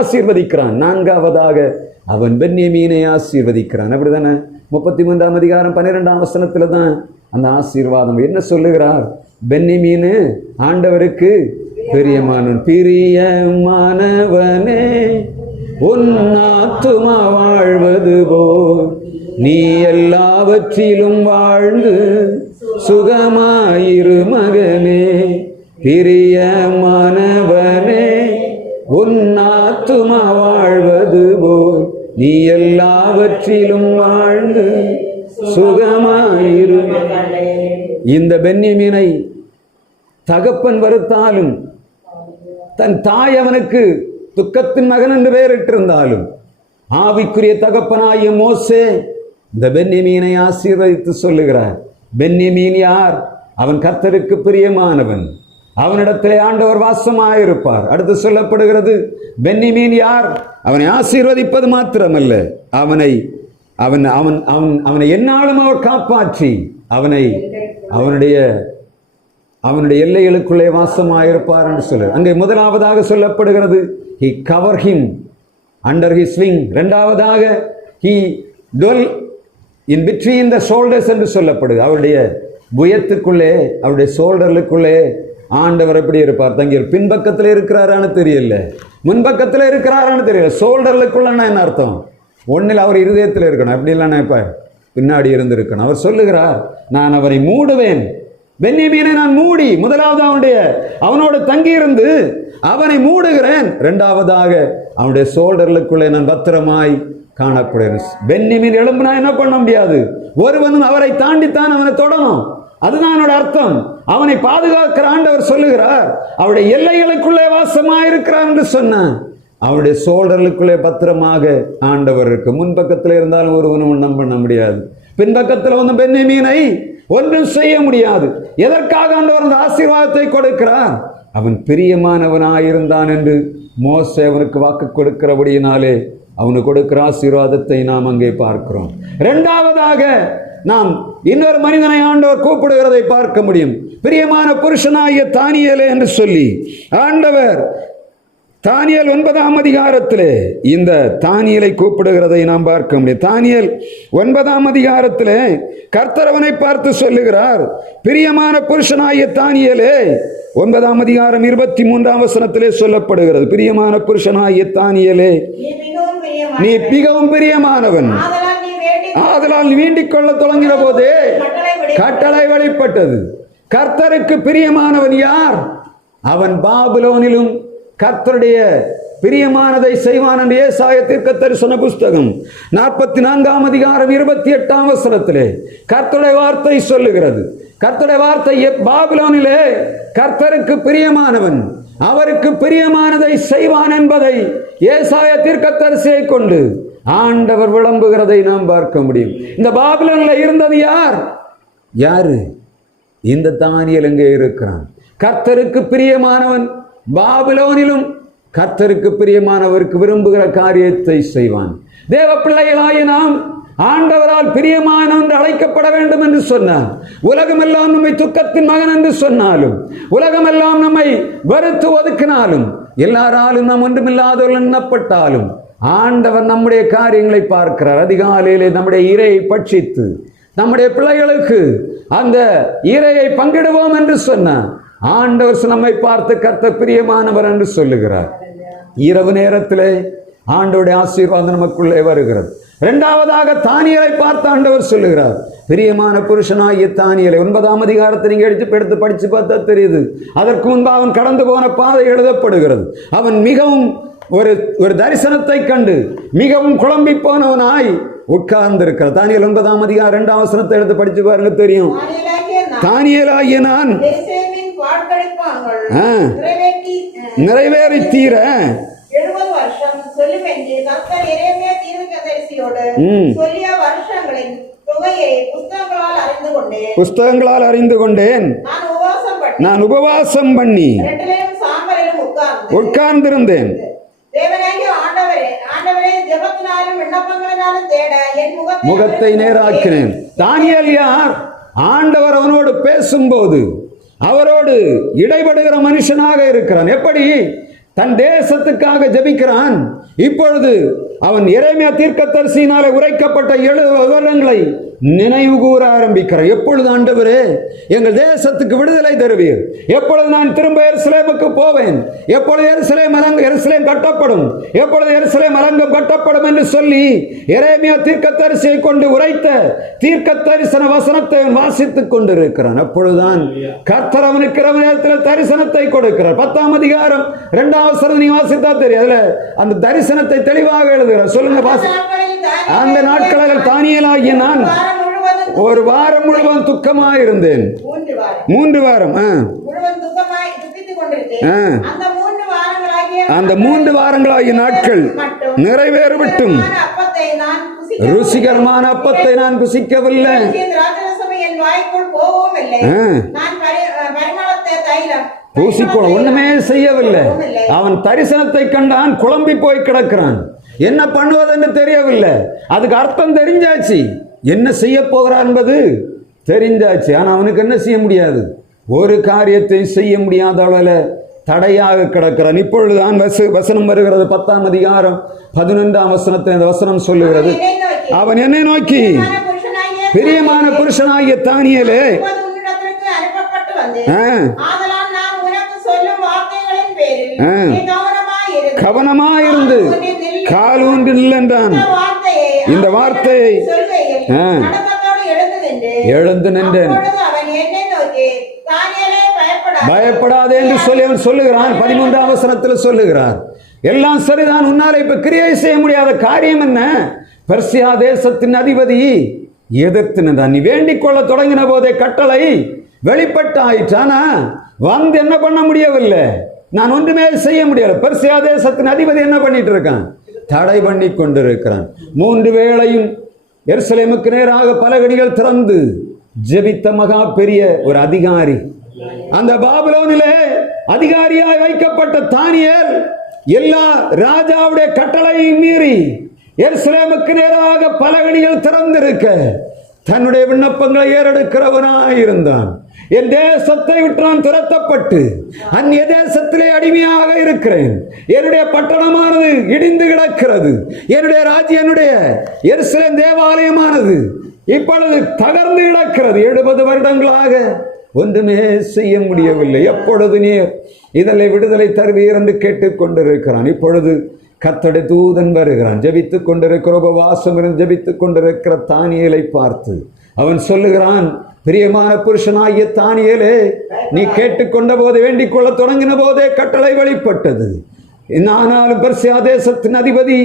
ஆசீர்வதிக்கிறான். நான்காவதாக அவன் பென்யமீனை ஆசீர்வதிக்கிறான். அப்படிதானே? 33ஆம் அதிகாரம் 12ஆம் வசனத்துல தான் அந்த ஆசீர்வாதம். என்ன சொல்லுகிறார்? பென்யமீனு ஆண்டவருக்கு பிரியமானவன். பிரியமானவனே உன் ஆத்துமா வாழ்வது போல் நீ எல்லாவற்றிலும் வாழ்ந்து சுகமாயிரு மகனே. பிரியமானவனே உன் ஆத்துமா வாழ்வது போல் நீ எல்லாவற்றிலும் வாழ்ந்து சுகமாயிரு. இந்த பென்யமீனை தகப்பன் வருத்தாலும், தன் தாய் அவனுக்கு துக்கத்தின் மகன் என்று பெயரிட்டிருந்தாலும், ஆவிக்குரிய தகப்பனாகிய மோசே இந்த பென்யமீனை ஆசீர்வதித்து சொல்லுகிறார். பென்யமீன் யார்? அவன் கர்த்தருக்கு பிரியமானவன், அவனிடத்திலே ஆண்டவர் வாசமாயிருப்பார். அடுத்து சொல்லப்படுகிறது, பென்யமீன் யார்? அவனை ஆசீர்வதிப்பது மாத்திரமல்ல, அவனை அவன் அவன் அவன் அவனை எந்நாளும் அவர் காப்பாற்றி அவனை அவனுடைய அவனுடைய எல்லைகளுக்குள்ளே வாசமாயிருப்பார் என்று சொல்லு. அங்கே முதலாவதாக சொல்லப்படுகிறது he cover him under his wing. இரண்டாவதாக he dwell in between the shoulders என்று சொல்லப்படுது. அவருடைய புயத்துக்குள்ளே அவருடைய ஷோல்டர்களுக்குள்ளே ஆண்டவர் எப்படி இருப்பார்? தங்கிய பின்பக்கத்தில் இருக்கிறாரான்னு தெரியல, முன்பக்கத்தில் இருக்கிறாரான்னு தெரியல. ஷோல்டர்களுக்குள்ளன்னா என்ன அர்த்தம்? ஒன்னில் அவர் இருதயத்தில் இருக்கணும், அப்படி இல்லைன்னா இப்போ பின்னாடி இருந்திருக்கணும். அவர் சொல்லுகிறார், நான் அவரை மூடுவேன், பென்யமீனை நான் மூடி, முதலாவது அவனோடு தங்கியிருந்து அவனை மூடுகிறேன். இரண்டாவதாக அவனுடைய ஷோல்டர்களுக்குள்ளே நான் பத்திரமாய் காணப்படுகிறேன். பென்யமீன் எழும்புனா என்ன பண்ண முடியாது, ஒருவனும் அவரை தாண்டித்தான் அவனை தொடணும். அதுதான் என்னோட அர்த்தம். அவனை பாதுகாக்கிற ஆண்டவர் சொல்லுகிறார், அவருடைய எல்லைகளுக்குள்ளே வாசமாயிருக்கிறார் என்று சொன்னான். அவருடைய ஷோல்டர்களுக்குள்ளே பத்திரமாக ஆண்டவர் இருக்கு. முன்பக்கத்தில் இருந்தாலும் ஒருவனும் ஒன்றும் பண்ண முடியாது, பின்பக்கத்தில் வந்து பென்யமீனை ஒன்றும் செய்ய முடியாது. எதற்காக ஆண்டவர் அந்த ஆசீர்வாதத்தை கொடுக்கிறார்? அவன் பிரியமானவனாயிருந்தான் என்று மோசே அவனுக்கு வாக்கு கொடுக்கிறபடியினாலே அவனுக்கு கொடுக்கிற ஆசீர்வாதத்தை நாம் அங்கே பார்க்கிறோம். இரண்டாவதாக நாம் இன்னொரு மனிதனை ஆண்டவர் கூப்பிடுகிறதை பார்க்க முடியும். பிரியமான புருஷனாகிய தானியேலே என்று சொல்லி ஆண்டவர் தானியேல் 9ஆம் அதிகாரத்திலே இந்த தானியேலை கூப்பிடுகிறதை நாம் பார்க்க முடியும். தானியேல் 9ஆம் அதிகாரத்திலே கர்த்தர் அவனை பார்த்து சொல்லுகிறார், பிரியமான புருஷனாகிய தானியேலே. 9ஆம் அதிகாரம் 23ஆம் வசனத்திலே சொல்லப்படுகிறது, பிரியமான புருஷனாகிய தானியேலே, நீ மிகவும் பிரியமானவன், ஆதலால் வேண்டிக் கொள்ள தொடங்கின போதே கட்டளை வெளிப்பட்டது. கர்த்தருக்கு பிரியமானவன் யார்? அவன் பாபிலோனிலும் கர்த்தருடைய பிரியமானதை செய்வான் என்று ஏசாயா தீர்க்கதரிசன புஸ்தகம் 44ஆம் அதிகாரம் 28ஆம் வசனத்திலே கர்த்தருடைய வார்த்தை சொல்லுகிறது. கர்த்தருடைய வார்த்தை, பாபிலோனிலே கர்த்தருக்கு பிரியமானவன் அவருக்கு பிரியமானதை செய்வான் என்பதை ஏசாயா தீர்க்கதரிசியை கொண்டு ஆண்டவர் விளம்புகிறதை நாம் பார்க்க முடியும். இந்த பாபிலோனில் இருந்தது யாரு? இந்த தானியேல் எங்கே இருக்கிறான்? கர்த்தருக்கு பிரியமானவன் பாபிலோனிலும் கர்த்தருக்கு பிரியமானவருக்கு விரும்புகிற காரியத்தை செய்வான். தேவ பிள்ளைகளாகிய நாம் ஆண்டவரால் பிரியமானவன் என்று அழைக்கப்பட வேண்டும் என்று சொன்னார். உலகமெல்லாம் நம்மை துக்கத்தின் மகன் என்று சொன்னாலும், உலகமெல்லாம் நம்மை வெறுத்து ஒதுக்கினாலும், எல்லாராலும் நாம் ஒன்றுமில்லாதவர்கள் எண்ணப்பட்டாலும் ஆண்டவர் நம்முடைய காரியங்களை பார்க்கிறார். அதிகாலையிலே நம்முடைய இரையை பட்சித்து நம்முடைய பிள்ளைகளுக்கு அந்த இரையை பங்கிடுவோம் என்று சொன்னார். ஆண்டவர் நம்மை பார்த்து கர்த்தர் பிரியமானவர் என்று சொல்லுகிறார். இரவு நேரத்திலே ஆண்டவருடைய ஆசீர்வாதம் நமக்குள்ளே வருகிறது. இரண்டாவதாக தானியேலை பார்த்து ஆண்டவர் சொல்லுகிறார், பிரியமான புருஷனாகிய தானியேலை. 9ஆம் அதிகாரத்தை நீங்க எடுத்து படிச்சு பார்த்தா தெரியுது. அதற்கு முன்பு அவன் கடந்து போன பாதை எழுதப்படுகிறது. அவன் மிகவும் ஒரு தரிசனத்தை கண்டு மிகவும் குழம்பி போனவனாய் உட்கார்ந்து இருக்கிறார். தானியேல் 9ஆம் அதிகாரம் 2ஆம் வசனத்தை எடுத்து படிச்சு பாருங்க, தெரியும். தானியேலாகிய நான் நிறைவேறி தீர 70 வருஷம் சொல்லும் என்று கர்த்தர் எரேமியா தீர்க்கதரிசியோடு சொல்லிய வருஷங்களின் தொகையை புஸ்தகங்களால் அறிந்து கொண்டேன். நான் உபவாசம் பண்ணி உட்கார்ந்திருந்தேன். முகத்தை நேராக்கினேன். தானியேல் யார்? ஆண்டவர் அவனோடு பேசும்போது அவரோடு இடைபடுகிற மனுஷனாக இருக்கிறான். எப்படி? தன் தேசத்துக்காக ஜெபிக்கிறான். இப்பொழுது அவன் எரேமியா தீர்க்கதரிசியினாலே உரைக்கப்பட்ட 70 வருடங்களை நினைவு கூற ஆரம்பிக்கிறான். எப்பொழுது ஆண்டவரே எங்கள் தேசத்துக்கு விடுதலை தருவீர்? எப்பொழுது நான் திரும்ப எருசலேமுக்கு போவேன்? எப்பொழுது எருசலேம் கட்டப்படும்? எப்பொழுது எருசலேம் அலங்கம் கட்டப்படும் என்று சொல்லி எரேமியா தீர்க்கதரிசியை கொண்டு உரைத்த தீர்க்க தரிசன வசனத்தை அவன் வாசித்துக் கொண்டிருக்கிறான். அப்பொழுதுதான் கர்த்தர் அவனுக்கு இரவு நேரத்தில் தரிசனத்தை கொடுக்கிறார். 10ஆம் அதிகாரம் 2ஆம் வசனம் நீ வாசித்தா தெரியும். அதுல அந்த தரிசனத்தை தெளிவாக எழுதுகிறார். சொல்லுங்க பாஸ். அந்த நாட்களில் தானியேலாகிய நான் ஒரு வாரம் முழுவதும் துக்கமாக இருந்தேன். 3 வாரம் அந்த 3 வாரங்களாகிய நாட்கள் நிறைவேறவிட்டும் ருசிகரமான அப்பத்தை நான் புசிக்கவில்லை. பூசிக்கொள்ள ஒண்ணுமே செய்யவில்லை. அவன் தரிசனத்தை கண்டான், குழம்பி போய் கிடக்கிறான். என்ன பண்ணுவதுன்னு தெரியவில்லை. அதுக்கு அர்த்தம் தெரிஞ்சாச்சு, என்ன செய்ய போகிறார் என்பது தெரிஞ்சாச்சு. ஆனா அவனுக்கு என்ன செய்ய முடியாது, ஒரு காரியத்தை செய்ய முடியாத அளவில் தடையாக கிடக்கிறான். இப்பொழுதுதான் வசனம் வருகிறது, 10ஆம் அதிகாரம் 11ஆம் வசனத்தில் இந்த வசனம் சொல்லுகிறது, அவன் என்னை நோக்கி பிரியமான புருஷனாகிய தானியேலே, கவனமாயிருந்து கால் ஊன்றி நில் என்றான். இந்த வார்த்தையை எழுந்து நின்றேன். பயப்படாதே என்று சொல்லி அவன் சொல்லுகிறான். 13ஆம் வசனத்தில் சொல்லுகிறார், எல்லாம் சரிதான், உன்னால இப்ப கிரியை செய்ய முடியாத காரியம் என்ன? பெர்சியா தேசத்தின் அதிபதி எதிர்த்து நின்றான். நீ வேண்டிக் கொள்ள தொடங்கின போதே கட்டளை வெளிப்பட்டாயிற்றானா வந்து என்ன பண்ண முடியவில்லை, நான் ஒன்றுமே செய்ய முடியல. பெர்சியா தேசத்தின் அதிபதி என்ன பண்ணிட்டு இருக்கான், தடை பண்ணி கொண்டிருக்கிறான். 3 வேளையும் எருசலேமுக்கு நேராக பலகணிகள் திறந்து ஜெபித்த மகா பெரிய ஒரு அதிகாரி. அந்த பாபிலோனிலே அதிகாரியாய் வைக்கப்பட்ட தானியேல் எல்லா ராஜாவுடைய கட்டளையும் மீறி எருசலேமுக்கு நேராக பலகணிகள் திறந்திருக்க தன்னுடைய விண்ணப்பங்களை ஏறெடுக்கிறவனாயிருந்தான். என் தேசத்தை விட்டு நான் துரத்தப்பட்டு அந்நிய தேசத்திலே அடிமையாக இருக்கிறேன். என்னுடைய பட்டணமானது இடிந்து கிடக்கிறது. என்னுடைய ராஜ்யம், என்னுடைய எருசலேம் தேவாலயமானது இப்பொழுது தகர்ந்து கிடக்கிறது. 70 வருடங்களாக ஒன்றுமே செய்ய முடியவில்லை. எப்பொழுது நீர் இதனை விடுதலை தருவீர் என்று கேட்டுக் கொண்டிருக்கிறான். இப்பொழுது கர்த்தருடைய தூதன் வருகிறான். ஜெபித்துக் கொண்டிருக்கிற, உபவாசம் இருந்து ஜெபித்துக் கொண்டிருக்கிற தானியேலை பார்த்து அவன் சொல்லுகிறான், பிரியமான புருஷனாகிய தானியேலே, நீ கேட்டுக்கொண்ட போது, வேண்டிக் கொள்ள தொடங்கின போதே கட்டளை வெளிப்பட்டது. ஆனாலும் பெர்சியா தேசத்தின் அதிபதி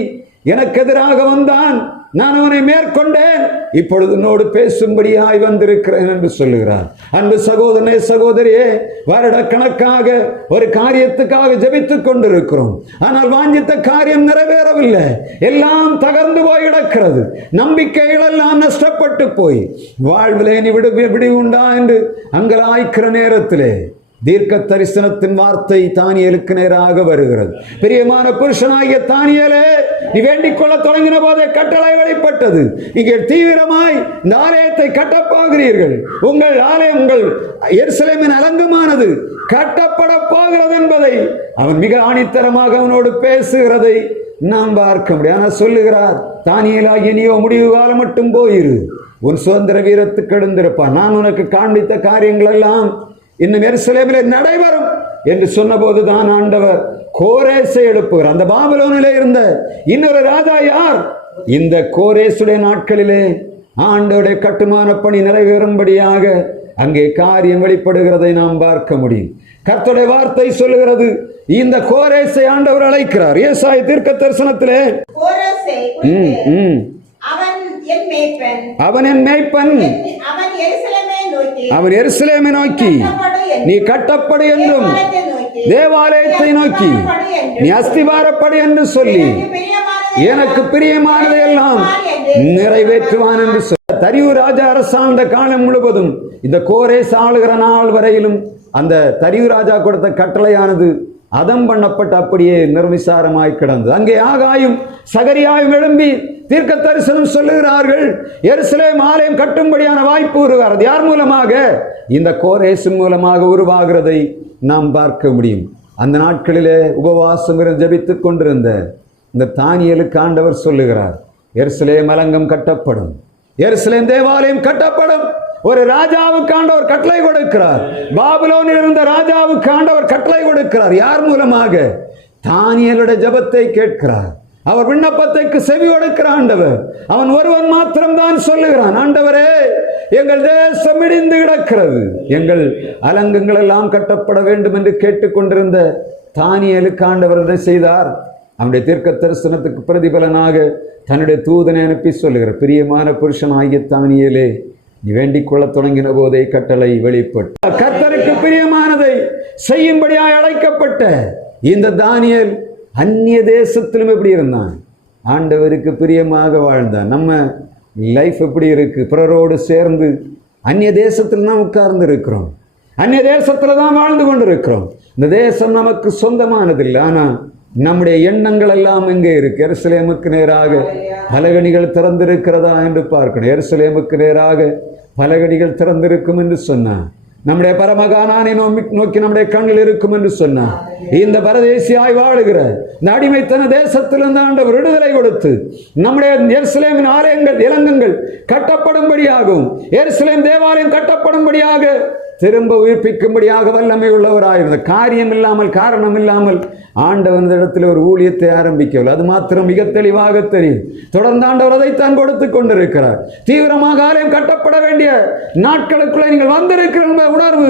எனக்கு எதிராக வந்தான், நான் அவனை மேற்கொண்டேன், இப்பொழுது என்னோடு பேசும்படியாய் வந்திருக்கிறேன் என்று சொல்லுகிறார். அன்பு சகோதரனே, சகோதரியே, வருட கணக்காக ஒரு காரியத்துக்காக ஜெபித்துக் கொண்டிருக்கிறோம். ஆனால் வாஞ்சித்த காரியம் நிறைவேறவில்லை. எல்லாம் தகர்ந்து போய் கிடக்கிறது. நம்பிக்கைகள் எல்லாம் நஷ்டப்பட்டு போய் வாழ்விலே நீ விடுவி உண்டா என்று அங்கலாய்க்கிற நேரத்திலே தீர்க்க தரிசனத்தின் வார்த்தை தானியேலுக்கு நேராக வருகிறது. பிரியமான புருஷனாகிய தானியேலே, நீ வேண்டிக் கொள்ள தொடங்கின போதே கட்டளை வெளிப்பட்டது. நீங்கள் தீவிரமாய் இந்த ஆலயத்தை கட்டப்போகிறீர்கள். உங்கள் ஆலயம், உங்கள் எருசலேமின் அலங்கமானது கட்டப்பட போகிறது என்பதை அவன் மிக ஆணித்தரமாக அவனோடு பேசுகிறதை நாம் பார்க்க முடியும். ஆனால் சொல்லுகிறார், தானியேலாகிய நீயோ முடிவு காலம் மட்டும் போயிரு, உன் சுதந்திர வீரத்துக்கு எழுந்திருப்பான். நான் உனக்கு காண்பித்த காரியங்கள் எல்லாம் இன்னும் எருசலேமிலே நடைபெறும் என்று சொன்னபோது தான் ஆண்டவர் கோரேசை எழுப்புகிறார். அந்த பாபிலோனிலே இருந்த இன்னொரு ராஜா யார்? இந்த கோரேசுடைய நாட்களிலே ஆண்டவருடைய கட்டுமான பணி நிறைவேறும்படியாக அங்கே காரியம் வெளிப்படுகிறதை நாம் பார்க்க முடியும். கர்த்தருடைய வார்த்தை சொல்லுகிறது, இந்த கோரேசை ஆண்டவர் அழைக்கிறார். ஏசாயா தீர்க்க தரிசனத்திலே அவன் என் மேய்ப்பன், அவன் எருசலேமை நோக்கி நீ கட்டப்படு என்றும் தேவாலயத்தை நோக்கி நீ அஸ்திவாரப்படு என்று சொல்லி எனக்கு பிரியமானதை எல்லாம் நிறைவேற்றுவான் என்று சொல்ல. தரியு ராஜா அரசாண்ட காலம் முழுவதும் இந்த கோரேஸ் ஆளுகிற நாள் வரையிலும் அந்த தரியு ராஜா கொடுத்த கட்டளையானது அதம் பண்ணப்பட்டு அப்படியே நிர்விசாரமாய் கிடந்தது. அங்கே ஆகாயும் சகரியாயும் எழும்பி தீர்க்க தரிசனம் சொல்லுகிறார்கள். எருசலேம் ஆலயம் கட்டும்படியான வாய்ப்பு உருவாகிறது. யார் மூலமாக? இந்த கோரேசு மூலமாக உருவாகிறதை நாம் பார்க்க முடியும். அந்த நாட்களிலே உபவாசம் ஜெபித்துக் கொண்டிருந்த இந்த தானியேலுக்கு ஆண்டவர் சொல்லுகிறார், எருசலேம் அலங்கம் கட்டப்படும், எருசலேம் தேவாலயம் கட்டப்படும். ஒரு ராஜாவுக்கு ஆண்டவர் கட்டளை கொடுக்கிறார். பாபிலோனில் இருந்த ராஜாவுக்கு ஆண்டவர் கட்டளை கொடுக்கிறார். யார் மூலமாக? தானியேலுடைய ஜெபத்தை கேட்கிறார். அவர் விண்ணப்பத்தைக்கு செவி கொடுக்கிற ஆண்டவர். அவன் ஒருவன் மாத்திரம்தான் சொல்லுகிறான், ஆண்டவரே, எங்கள் தேசம் இடிந்து கிடக்கிறது, எங்கள் அலங்கங்கள் எல்லாம் கட்டப்பட வேண்டும் என்று கேட்டுக்கொண்டிருந்த தானியேலுக்கு ஆண்டவர் என்ன செய்தார்? அவனுடைய தீர்க்க தரிசனத்துக்கு பிரதிபலனாக தன்னுடைய தூதனை அனுப்பி சொல்லுகிறார், பிரியமான புருஷனாகிய தானியேலே, நீ வேண்டிக் கொள்ள தொடங்கின போதே கட்டளை வெளிப்பட்டு கர்த்தருக்கு பிரியமானதை செய்யும்படியாய் அழைக்கப்பட்ட இந்த தானியேல் அந்நிய தேசத்திலும் எப்படி இருந்தான்? ஆண்டவருக்கு பிரியமாக வாழ்ந்தான். நம்ம லைஃப் எப்படி இருக்கு? பிறரோடு சேர்ந்து அந்நிய தேசத்தில் தான் உட்கார்ந்து இருக்கிறோம், அந்நிய தேசத்துல தான் வாழ்ந்து கொண்டு இருக்கிறோம். இந்த தேசம் நமக்கு சொந்தமானதில்லை. ஆனா நம்முடைய எண்ணங்கள் எல்லாம் எங்கே இருக்கு? எருசலேமுக்கு நேராக பலகணிகள் திறந்திருக்கிறதா என்று பார்க்கணும். எருசலேமுக்கு நேராக பலகணிகள் திறந்திருக்கும் என்று சொன்னார். நம்முடைய பரமகானானை நோக்கி நம்முடைய கண்கள் இருக்கும் என்று சொன்னார். இந்த பரதேசியாய் வாழுகிற இந்த அடிமைத்தன தேசத்திலிருந்து ஆண்டவர் விடுதலை கொடுத்து நம்முடைய எருசலேமின் ஆலயங்கள் இலங்கங்கள் கட்டப்படும்படியாகவும் எருசலேம் தேவாலயம் கட்டப்படும்படியாக திரும்ப உயிர்ப்பிக்கும்படியாக வல்லமை உள்ளவராயிருந்த காரியம் இல்லாமல் காரணம் இல்லாமல் ஆண்டவன் இடத்தில் ஒரு ஊழியத்தை ஆரம்பிக்கவில்லை. அது மாத்திரம் மிக தெளிவாக தெரியும். தொடர்ந்து ஆண்டவர் அதைத்தான் கொடுத்து கொண்டிருக்கிறார். தீவிரமாக ஆலயம் கட்டப்பட வேண்டிய நாட்களுக்குள்ளே நீங்கள் வந்திருக்கிற உணர்வு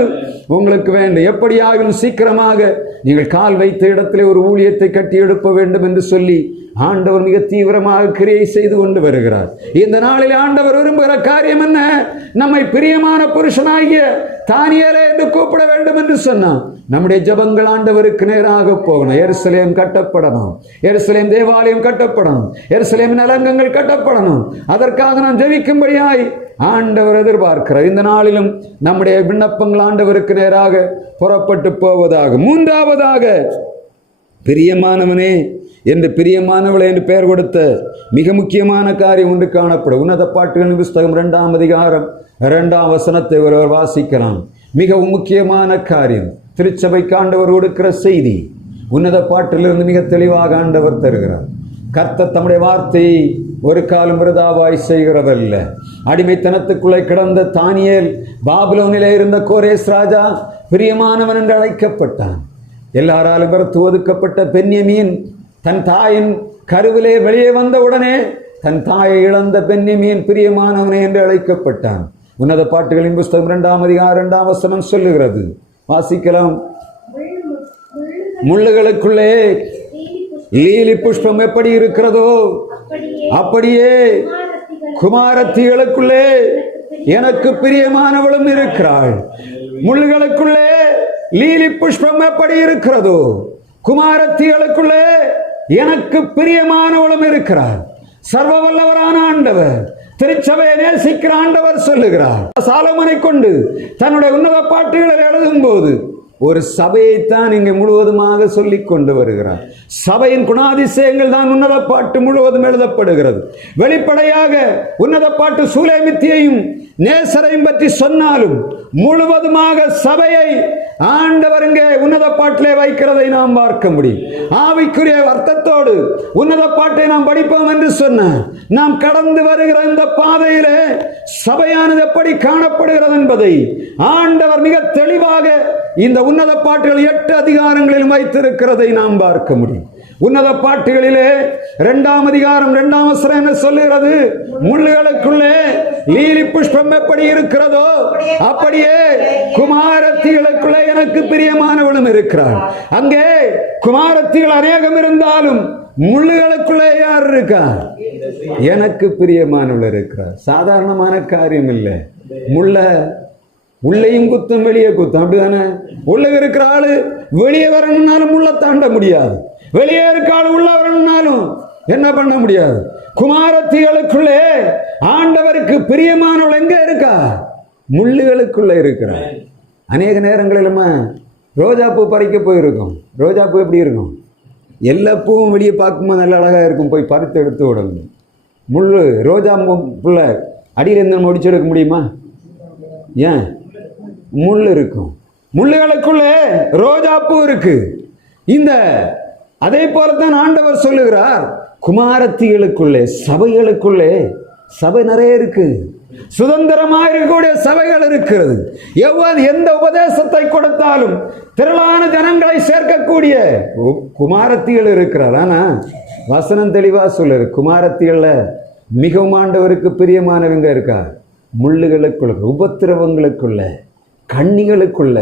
உங்களுக்கு வேண்டும். எப்படியாகும் சீக்கிரமாக நீங்கள் கால் வைத்த இடத்திலே ஒரு ஊழியத்தை கட்டி எழுப்ப வேண்டும் என்று சொல்லி ஆண்டவர் மிக தீவிரமாக கிரியை செய்து கொண்டு வருகிறார். இந்த நாளில் ஆண்டவர் விரும்புகிற காரியம் என்ன? நம்மை பிரியமான புருஷனாகிய தானியேலே என்று கூப்பிட வேண்டும் என்று சொன்னார். நம்முடைய ஜெபங்கள் ஆண்டவருக்கு நேராக போகணும். எருசலேம் கட்டப்படணும். எருசலேம் தேவாலயம் கட்டப்படணும். எருசலேம் நலங்கங்கள் கட்டப்படணும். அதற்காக நான் ஜெபிக்கும்படியாய் ஆண்டவர் எதிர்பார்க்கிறார். இந்த நாளிலும் நம்முடைய விண்ணப்பங்கள் ஆண்டவருக்கு நேராக புறப்பட்டு போவதாக. மூன்றாவதாக, பிரியமானவனே என்று பிரியமானவளை என்று பெயர் கொடுத்த மிக முக்கியமான காரியம் ஒன்று காணப்படும். உன்னத பாட்டுகளின் புஸ்தகம் 2ஆம் அதிகாரம் 2ஆம் வசனத்தை ஒருவர் வாசிக்கலாம். மிகவும் முக்கியமான காரியம், திருச்சபைக்கு ஆண்டவர் கொடுக்கிற செய்தி உன்னத பாட்டிலிருந்து மிக தெளிவாக ஆண்டவர் தருகிறார். கர்த்தர் தம்முடைய வார்த்தையை ஒரு காலம் விருதாவாய் செய்கிறவல்ல. அடிமைத்தனத்துக்குள்ளே கிடந்த தானியேல், பாபிலோனிலே இருந்த கோரேஸ் ராஜா பிரியமானவன் என்று அழைக்கப்பட்டான். எல்லாராலும் வெறுத்து ஒதுக்கப்பட்ட பென்யமீன் தன் தாயின் கருவிலே வெளியே வந்த உடனே தன் தாயை இழந்த பென்யமீன் பிரியமானவனே என்று அழைக்கப்பட்டான். உன்னத பாட்டுகளின் புஸ்தகம் 2ஆம் அதிகாரம் 2ஆம் வசனம் சொல்லுகிறது. வாசிக்கலாம். முள்ளுகளுக்குள்ளே லீலி புஷ்பம் எப்படி இருக்கிறதோ அப்படியே குமாரத்திகளுக்குள்ளே எனக்கு பிரியமானவளும் இருக்கிறாள். முள்ளுகளுக்குள்ளே லீலி புஷ்பம் எப்படி இருக்கிறதோ குமாரத்திகளுக்குள்ளே எனக்கு பிரியமானவளும் இருக்கிறார். சர்வ வல்லவரான ஆண்டவர், திருச்சபையை நேசிக்கிற ஆண்டவர் சொல்லுகிறார். சாலமோனை கொண்டு தன்னுடைய உன்னத பாட்டுகளை எழுதும் போது ஒரு சபையைத்தான் இங்கே முழுவதுமாக சொல்லிக் கொண்டு வருகிறார். சபையின் குணாதிசயங்கள் தான் உன்னத பாட்டு முழுவதும் எழுதப்படுகிறது. வெளிப்படையாக உன்னத பாட்டு சூலேமித்தியையும் நேசரையும் பற்றி சொன்னாலும் முழுவதுமாக சபையை ஆண்டவர் இங்கே உன்னத பாட்டிலே வைக்கிறதை நாம் பார்க்க முடியும். ஆவிக்குரிய அர்த்தத்தோடு உன்னத பாட்டை நாம் படிப்போம் என்று சொன்ன நாம் கடந்து வருகிற இந்த பாதையிலே சபையானது எப்படி காணப்படுகிறது என்பதை ஆண்டவர் மிக தெளிவாக இந்த உன்னத பாட்டுகள் 8 அதிகாரங்களில் வைத்திருக்கிறதை நாம் பார்க்க முடியும். உன்னத பாட்டுகளிலே 2ஆம் அதிகாரம் 2ஆம் வசனம் என்ன சொல்லுகிறது? முள்ளுகளுக்குள்ளே லீலி புஷ்பம் எப்படி இருக்கிறதோ அப்படியே குமாரத்திகளுக்குள்ளே எனக்கு பிரியமானவளும் இருக்கிறார். அங்கே குமாரத்திகள் அநேகம் இருந்தாலும் முள்ளுகளுக்குள்ளே யார் இருக்கார்? எனக்கு பிரியமானவள் இருக்கிறார். சாதாரணமான காரியம் இல்லை. உள்ளையும் குத்தும் வெளியே குத்தும், அப்படிதானே? உள்ள இருக்கிற ஆளு வெளியே வரணும்னாலும் உள்ள தாண்ட முடியாது. வெளியே இருக்க ஆளு உள்ள வரணும்னாலும் என்ன பண்ண முடியாது. குமாரத்திகளுக்குள்ளே ஆண்டவருக்கு பிரியமானவள் எங்க இருக்கா? முள்ளுகளுக்குள்ள இருக்கிறார். அநேக நேரங்களில் நம்ம ரோஜா பூ பறிக்க போயிருக்கோம். ரோஜா பூ எப்படி இருக்கும்? எல்லா பூவும் வெளியே பார்க்கும்போது நல்ல அழகாக இருக்கும். போய் பறித்து எடுத்து விடணும். முள்ளு ரோஜா புள்ள அடியிலேருந்து நம்ம முடிச்செடுக்க முடியுமா? ஏன்? முள் இருக்கும். முள்ளுகளுக்குள்ளே ரோஜா பூ இருக்கு. இந்த அதே போலத்தான் ஆண்டவர் சொல்லுகிறார், குமாரத்திகளுக்குள்ளே சபைகளுக்குள்ளே சபை நிறைய இருக்கு. சுதந்திரமாக இருக்கக்கூடிய சபைகள் இருக்கிறது. எந்த உபதேசத்தை கொடுத்தாலும் திரளான ஜனங்களை சேர்க்கக்கூடிய குமாரத்திகள் இருக்கிறார். ஆனா வசனம் தெளிவா சொல்லுது, குமாரத்திகள்ல மிகவும் ஆண்டவருக்கு பிரியமானவங்க இருக்கா? முள்ளுகளுக்குள்ள, உபத்திரவங்களுக்குள்ள, கண்ணிகளுக்குள்ள,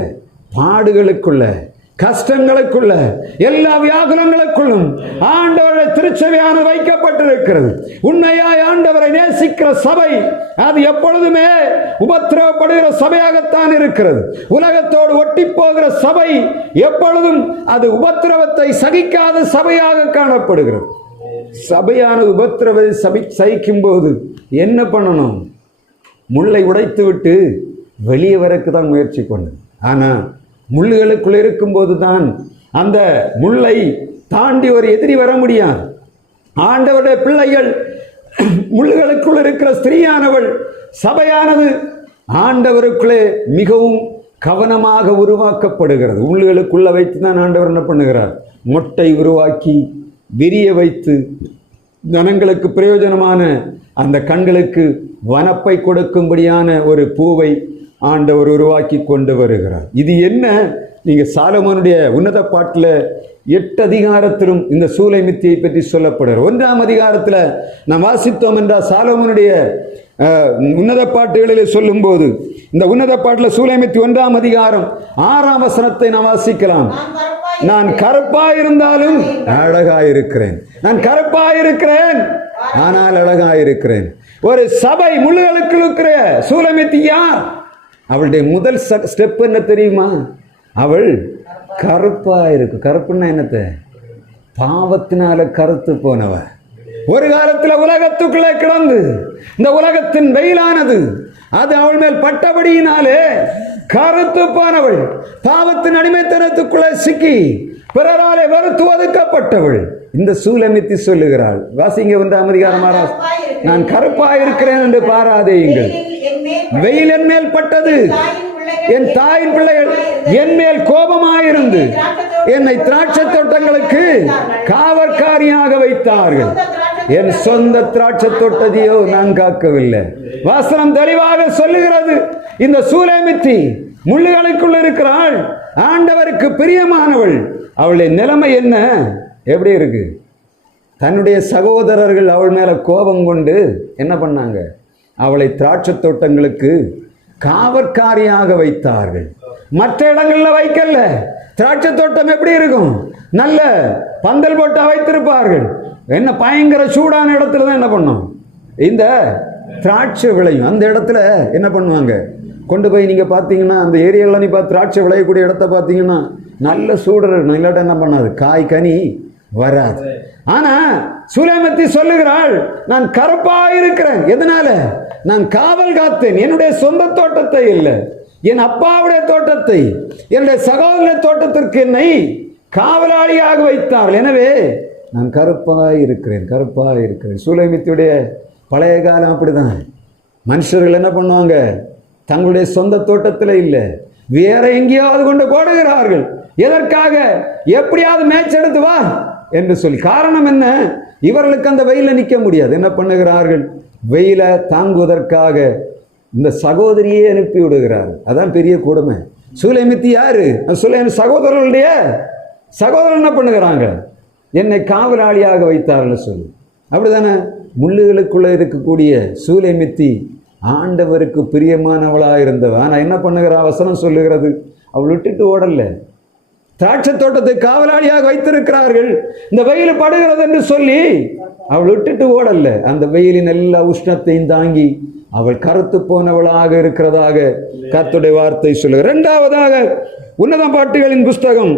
பாடுகளுக்குள்ள, கஷ்டங்களுக்குள்ள, எல்லா வியாகுலங்களுக்குள்ளும் ஆண்டவருடைய திருச்சபையானது வைக்கப்பட்டிருக்கிறது. உண்மையாய் ஆண்டவரை நேசிக்கிற சபை அது எப்பொழுதுமே உபத்திரவப்படுகிற சபையாகத்தான் இருக்கிறது. உலகத்தோடு ஒட்டி போகிற சபை எப்பொழுதும் அது உபத்திரவத்தை சகிக்காத சபையாக காணப்படுகிறது. சபையானது உபத்திரவத்தை சகிக்கும் போது என்ன பண்ணணும்? முள்ளை உடைத்து விட்டு வெளியே வரக்கு தான் முயற்சி பண்ணு. ஆனால் முள்ளுகளுக்குள் இருக்கும்போது தான் அந்த முள்ளை தாண்டி ஒரு எதிரி வர முடியாது. ஆண்டவருடைய பிள்ளைகள், முள்ளுகளுக்குள் இருக்கிற ஸ்திரீயானவள், சபையானது ஆண்டவருக்குள்ளே மிகவும் கவனமாக உருவாக்கப்படுகிறது. முள்ளுகளுக்குள்ள வைத்து தான் ஆண்டவர் என்ன பண்ணுகிறார்? மொட்டை உருவாக்கி விரிய வைத்து ஜனங்களுக்கு பிரயோஜனமான அந்த கண்களுக்கு வனப்பை கொடுக்கும்படியான ஒரு பூவை ஆண்டவர் உருவாக்கி கொண்டு வருகிறார். இது என்ன? நீங்க சாலமோனுடைய உன்னத பாட்டில் 8 அதிகாரத்திலும் இந்த சூலைமித்தியை பற்றி சொல்லப்படுகிறார். 1ஆம் அதிகாரத்தில் நாம் வாசித்தோம் என்றால் சாலமோனுடைய உன்னத பாட்டுகளில் சொல்லும் போது இந்த உன்னத பாட்டில் சூலைமித்தி 1ஆம் அதிகாரம் 6ஆம் வசனத்தை நாம் வாசிக்கலாம். நான் கருப்பாயிருந்தாலும் அழகாயிருக்கிறேன், நான் கருப்பாயிருக்கிறேன் ஆனால் அழகாயிருக்கிறேன். ஒரு சபை முள்ளுகளுக்கு இருக்கிற சூலைமித்தி யார்? அவளுடைய முதல் ஸ்டெப் என்ன தெரியுமா? அவள் கருப்பா இருக்கு. கருப்புன்னா என்னத்தை? பாவத்தினால கருத்து போனவ. ஒரு காலத்தில் உலகத்துக்குள்ளே கிடந்து இந்த உலகத்தின் வெயிலானது அது அவள் மேல் பட்டபடியினாலே கருத்து போனவள், பாவத்தின் அடிமைத்தனத்துக்குள்ளே சிக்கி பிறராலே வெறுத்து ஒதுக்கப்பட்டவள். இந்த சூலமித்தி சொல்லுகிறாள். வாசிங்க 1ஆம் அதிகாரம் 6. நான் கருப்பாயிருக்கிறேன் என்று பாராதேயுங்கள், வெயில் என் மேல் பட்டது, என் தாயின் பிள்ளைகள் என் மேல் கோபமாயிருந்து என்னை திராட்சை தோட்டங்களுக்கு காவற்காரியாக வைத்தார்கள். என் சொந்த திராட்சை தோட்டத்தையோ நான் காக்கவில்லை. வசனம் தெளிவாக சொல்லுகிறது. இந்த சூலைமித்தி முள்ளுகளுக்குள் இருக்கிறாள், ஆண்டவருக்கு பிரியமானவள். அவளுடைய நிலைமை என்ன? எப்படி இருக்கு? தன்னுடைய சகோதரர்கள் அவள் மேல கோபம் கொண்டு என்ன பண்ணாங்க? அவளை திராட்சை தோட்டங்களுக்கு காவற்காரியாக வைத்தார்கள். மற்ற இடங்கள்ல வைக்கல. திராட்சை தோட்டம் எப்படி இருக்கும்? நல்ல பந்தல் போட்டு வைத்திருப்பார்கள். என்ன பயங்கர சூடான இடத்துல தான் என்ன பண்ணும்? இந்த திராட்சை விளையும். அந்த இடத்துல என்ன பண்ணுவாங்க? கொண்டு போய் நீங்க பார்த்தீங்கன்னா அந்த ஏரியாவில் நீ பார்த்து திராட்சை விளையக்கூடிய இடத்த பார்த்தீங்கன்னா நல்ல சூடு இருக்கணும். இல்லாட்ட என்ன பண்ணாது? காய் கனி வராது. ஆனா சூலைமித்தி சொல்லுகிறாள், நான் கருப்பாயிருக்கிறேன். எதனால? நான் காவல் காத்தேன். என்னுடைய சொந்த தோட்டத்தை இல்லை, என் அப்பாவுடைய தோட்டத்தை, என்னுடைய சகோதர தோட்டத்திற்கு என்னை காவலாளியாக வைத்தார்கள். எனவே நான் கருப்பாயிருக்கிறேன், கருப்பாயிருக்கிறேன். சூலைமித்தியுடைய பழைய காலம் அப்படிதான். மனுஷர்கள் என்ன பண்ணுவாங்க? தங்களுடைய சொந்த தோட்டத்தில் இல்லை, வேற எங்கேயாவது கொண்டு போடுகிறார்கள். எதற்காக? எப்படியாவது மேய்ச்செடுத்து வா என்று சொல்லி. காரணம் என்ன? இவர்களுக்கு அந்த வெயில நிற்க முடியாது. என்ன பண்ணுகிறார்கள்? வெயில தாங்குவதற்காக இந்த சகோதரியே அனுப்பி விடுகிறார். அதான் பெரிய கொடுமை. சூலைமித்தி யாரு? சகோதரர்களுடைய சகோதரர் என்ன பண்ணுகிறாங்க? என்னை காவலாளியாக வைத்தார்கள் சொல்லி. அப்படிதானே? முள்ளுகளுக்குள்ள இருக்கக்கூடிய சூலைமித்தி ஆண்டவருக்கு பிரியமானவளாக இருந்தவள். ஆனால் என்ன பண்ணுகிறா? வசனம் சொல்லுகிறது, அவள் விட்டுட்டு ஓடல. திராட்சை தோட்டத்தை காவலாளியாக வைத்திருக்கிறார்கள். இந்த வெயில் படுகிறது என்று சொல்லி அவள் விட்டுட்டு ஓடல்ல. அந்த வெயிலின் எல்லா உஷ்ணத்தையும் தாங்கி அவள் கருத்து போனவளாக இருக்கிறதாக கர்த்தருடைய வார்த்தை சொல்லுகிறது. இரண்டாவதாக உன்னத பாட்டுகளின் புஸ்தகம்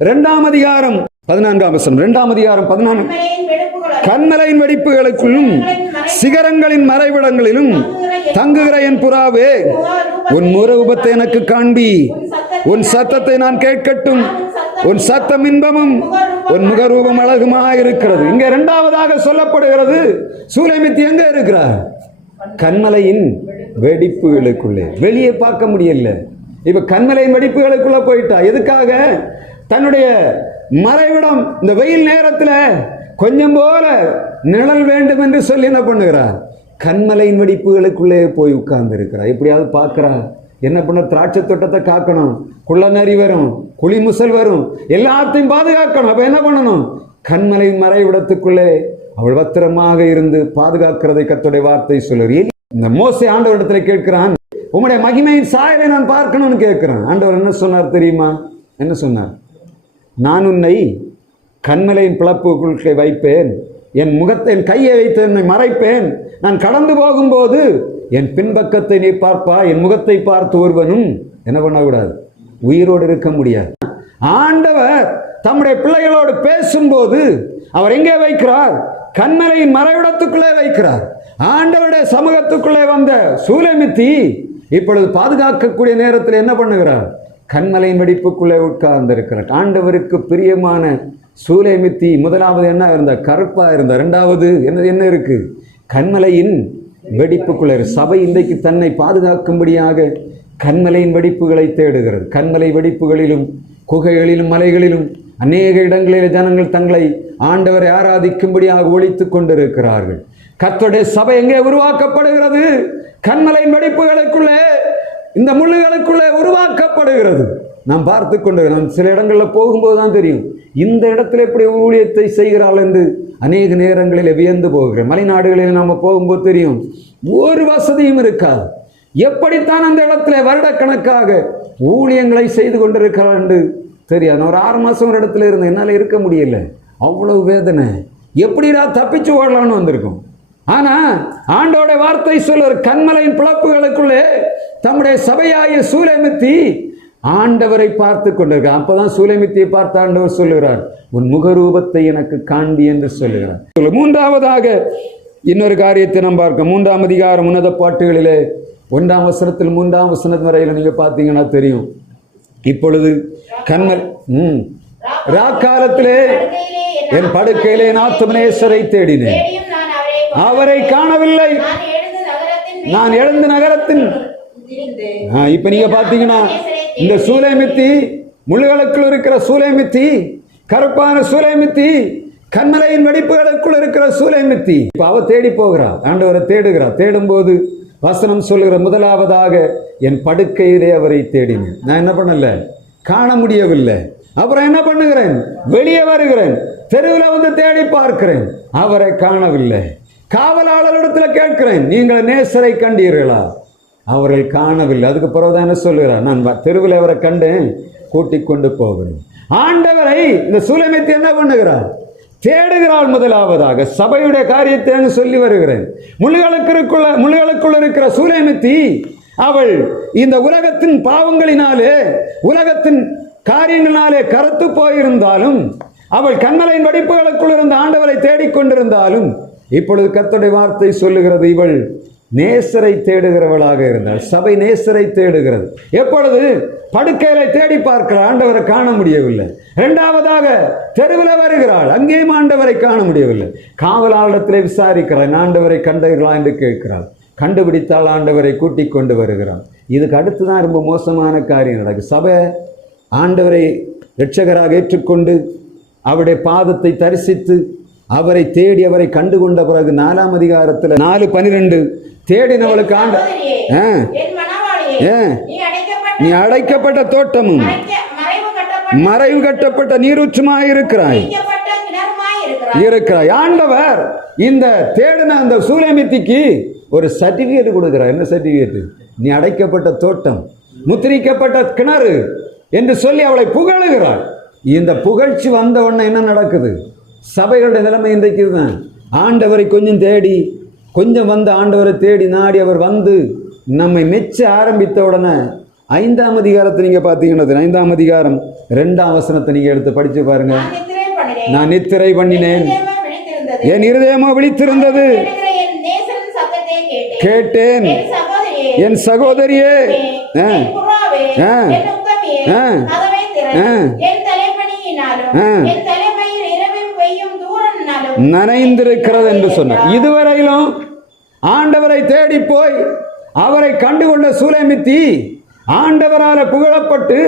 2ஆம் அதிகாரம் 14ஆம் வசனம். 2ஆம் அதிகாரம் 14. கன்மலையின் வெடிப்புகளுக்குள்ளும் சிகரங்களின் மறைவிடங்களிலும் தங்குகிற என் புறாவே, உன் முரூபத்தை எனக்கு காண்பி, உன் சத்தத்தை நான் கேட்கட்டும். உன் சத்தம் இன்பமும் உன் முகரூபம் அழகுமாயிருக்கிறது. இங்க இரண்டாவதாக சொல்லப்படுகிறது, சூலைமித்தி எங்க இருக்கிறார்? கன்மலையின் வெடிப்புகளுக்குள்ளே. வெளியே பார்க்க முடியல. இப்ப கன்மலையின் வெடிப்புகளுக்குள்ள போயிட்டா. எதுக்காக? தன்னுடைய மறைவிடம் இந்த வெயில் நேரத்தில் கொஞ்சம் போல நிழல் வேண்டும் என்று சொல்லி என்ன பண்ணுகிறார்? கன்மலையின் வெடிப்புகளுக்குள்ளே போய் உட்கார்ந்து இருக்கிறார். எப்படியாவது பார்க்கிறா. என்ன பண்ண? திராட்சை தோட்டத்தை காக்கணும், குள்ளநரி வரும், குளிமுசல் வரும், எல்லாத்தையும் பாதுகாக்கணும். அப்ப என்ன பண்ணணும்? கன்மலையின் மறைவிடத்துக்குள்ளே அவள் பத்திரமாக இருந்து பாதுகாக்கிறதை கர்த்தருடைய வார்த்தை சொல்லுவார். இந்த மோசே ஆண்டவரிடத்துல கேட்கிறான், உம்முடைய மகிமையின் சாயலை நான் பார்க்கணும்னு கேட்கிறான். ஆண்டவர் என்ன சொன்னார் தெரியுமா? என்ன சொன்னார்? நான் உன்னை கன்மலையின் பிளப்புக்குள்ளே வைப்பேன், என் முகத்தை, என் கையை வைத்து என்னை மறைப்பேன். நான் கடந்து போகும்போது என் பின்பக்கத்தை நீ பார்ப்பா, என் முகத்தை பார்த்து ஒருவனும் என்ன பண்ணக்கூடாது? உயிரோடு இருக்க முடியாது. ஆண்டவர் தம்முடைய பிள்ளைகளோடு பேசும்போது அவர் எங்கே வைக்கிறார்? கன்மலையின் மறைவிடத்துக்குள்ளே வைக்கிறார். ஆண்டவருடைய சமூகத்துக்குள்ளே வந்த சூலைமித்தி இப்பொழுது பாதுகாக்கக்கூடிய நேரத்தில் என்ன பண்ணுகிறார்? கன்மலையின் வெடிப்புக்குள்ளே உட்கார்ந்து இருக்கிறார். ஆண்டவருக்கு பிரியமான சூலேமித்தி முதலாவது என்ன இருந்தா? கருப்பா இருந்தா. இரண்டாவது என்ன இருக்கு? கண்மலையின் வெடிப்புக்குள்ள. சபை இன்றைக்கு தன்னை பாதுகாக்கும்படியாக கண்மலையின் வெடிப்புகளை தேடுகிறது. கண்மலை வெடிப்புகளிலும் குகைகளிலும் மலைகளிலும் அநேக இடங்களில் ஜனங்கள் தங்களை ஆண்டவரை ஆராதிக்கும்படியாக ஒழித்துக் கொண்டிருக்கிறார்கள். கர்த்தருடைய சபை எங்கே உருவாக்கப்படுகிறது? கண்மலையின் வெடிப்புகளுக்குள்ளே, இந்த முள்ளுகளுக்குள்ளே உருவாக்கப்படுகிறது. நாம் பார்த்து கொண்டிருக்கிறோம். சில இடங்களில் போகும்போது தான் தெரியும் இந்த இடத்துல எப்படி ஊழியத்தை செய்கிறாள் என்று அநேக நேரங்களில் வியந்து போகிறேன். மலைநாடுகளில் நாம் போகும்போது தெரியும் ஒரு வசதியும் இருக்காது. எப்படித்தான் அந்த இடத்துல வருடக்கணக்காக ஊழியங்களை செய்து கொண்டிருக்கிறார் என்று தெரியாது. நான் ஒரு 6 மாதம் ஒரு இடத்துல இருந்தேன், என்னால் இருக்க முடியல. அவ்வளவு வேதனை. எப்படிடா தப்பிச்சு ஓடலான்னு வந்திருக்கும். ஆனால் ஆண்டோட வார்த்தை சொல்லுற கண்மலையின் பிளப்புகளுக்குள்ளே தம்முடைய சபையாகிய சூலேமித்தி ஆண்டவரை பார்த்து கொண்டிருக்க. அப்பதான் சூலேமித்தியை பார்த்து ஆண்டவர் சொல்லுகிறார், உன் முகரூபத்தை எனக்கு காண்பி என்று சொல்லுகிறார். மூன்றாவதாக இன்னொரு காரியத்தை நாம் பார்க்க 3ஆம் அதிகாரம் உன்னத பாட்டுகளிலே 1ஆம் வசனத்தில் 3ஆம் வசனம் வரையில் நீங்க பார்த்தீங்கன்னா தெரியும். இப்பொழுது கண்மல் ராக்காலத்திலே என் படுக்கையிலே என் ஆத்துமனேஸ்வரை தேடினேன், அவரை காணவில்லை. நான் எழுந்த நகரத்தின் இப்ப நீங்க பாத்தீங்கன்னா இந்த சூலேமித்தி, முள்ளுகளுக்குள் இருக்கிற சூலேமித்தி, கருப்பான சூலேமித்தி, கண்மலையின் வெடிப்புகளுக்குள் இருக்கிற சூலேமித்தி இப்ப அவ தேடி போகிறா, ஆண்டவரை தேடுகிறா. தேடும்போது வசனம் சொல்லுகிற முதலாவதாக என் படுக்கையிலே அவரை தேடினேன். நான் என்ன பண்ணல, காண முடியவில்லை. அப்புறம் என்ன பண்ணுகிறேன், வெளியே வருகிறேன், தெருவில் வந்து தேடி பார்க்கிறேன், அவரை காணவில்லை. காவலாளரிடத்துல கேட்கிறேன், நீங்கள் நேசரை கண்டீர்களா? அவர்கள் காணவில்லை. அதுக்கு பிறகுதான் என்ன சொல்லுகிறார், நான் தெருவில் அவரை கண்டேன், கூட்டிக் கொண்டு போகிறேன். ஆண்டவரை இந்த சூலேமித்தி என்ன பண்ணுகிறார், தேடுகிறாள். முதலாவதாக சபையுடைய காரியத்தை சொல்லி வருகிறேன். முள்ளுகளுக்குள்ள இருக்கிற சூலேமித்தி அவள் இந்த உலகத்தின் பாவங்களினாலே, உலகத்தின் காரியங்களினாலே கருத்து போயிருந்தாலும், அவள் கண்மலையின் வெடிப்புகளுக்குள் இருந்த ஆண்டவரை தேடிக்கொண்டிருந்தாலும், இப்பொழுது கர்த்தருடைய வார்த்தை சொல்லுகிறது, இவள் நேசரை தேடுகிறவளாக இருந்தாள். சபை நேசரை தேடுகிறது. எப்பொழுது படுக்கையில தேடி பார்க்கிறாள், ஆண்டவரை காண முடியவில்லை. இரண்டாவதாக தெருவில் வருகிறாள், அங்கேயும் ஆண்டவரை காண முடியவில்லை. காவலாளத்திலே விசாரிக்கிறாள், ஆண்டவரை கண்டீர்களா என்று கேட்கிறாள். கண்டுபிடித்தால் ஆண்டவரை கூட்டிக் கொண்டு வருகிறாள். இதுக்கு அடுத்துதான் ரொம்ப மோசமான காரியம் நடக்குது. சபை ஆண்டவரை இரட்சகராக ஏற்றுக்கொண்டு அவருடைய பாதத்தை தரிசித்து அவரை தேடி அவரை கண்டுகொண்ட பிறகு 4ஆம் அதிகாரத்தில் 4:12 தேடினவளுக்கு நீ அடைக்கப்பட்ட தோட்டமும் மறைவு கட்டப்பட்ட நீரூற்றுமாய் இருக்கிறாய். ஆண்டவர் இந்த தேடின அந்த சூலேமித்திக்கு ஒரு சர்டிபிகேட் கொடுக்கிறார். என்ன சர்டிபிகேட்? நீ அடைக்கப்பட்ட தோட்டம், முத்திரிக்கப்பட்ட கிணறு என்று சொல்லி அவளை புகழுகிறாள். இந்த புகழ்ச்சி வந்த உடனே என்ன நடக்குது? சபைகளுடைய நிலைமை இன்றைக்கு தான். ஆண்டவரை கொஞ்சம் தேடி, கொஞ்சம் வந்து ஆண்டவரை தேடி நாடி அவர் வந்து நம்மை மெச்ச ஆரம்பித்த உடனே 5ஆம் அதிகாரத்தை நீங்க பார்த்தீங்கன்னா 5ஆம் அதிகாரம் 2ஆம் வசனத்தை நீங்க எடுத்து படிச்சு பாருங்க. நான் நித்திரை பண்ணினேன், என் இருதயமோ விழித்திருந்தது, கேட்டேன் என் சகோதரியே, நனைந்திருக்கிறது என்று சொன்னார். இதுவரையிலும் ஆண்டவரை தேடி போய் அவரை கண்டுகொண்ட சூலேமித்தி ஆண்டவரால புகழப்பட்டு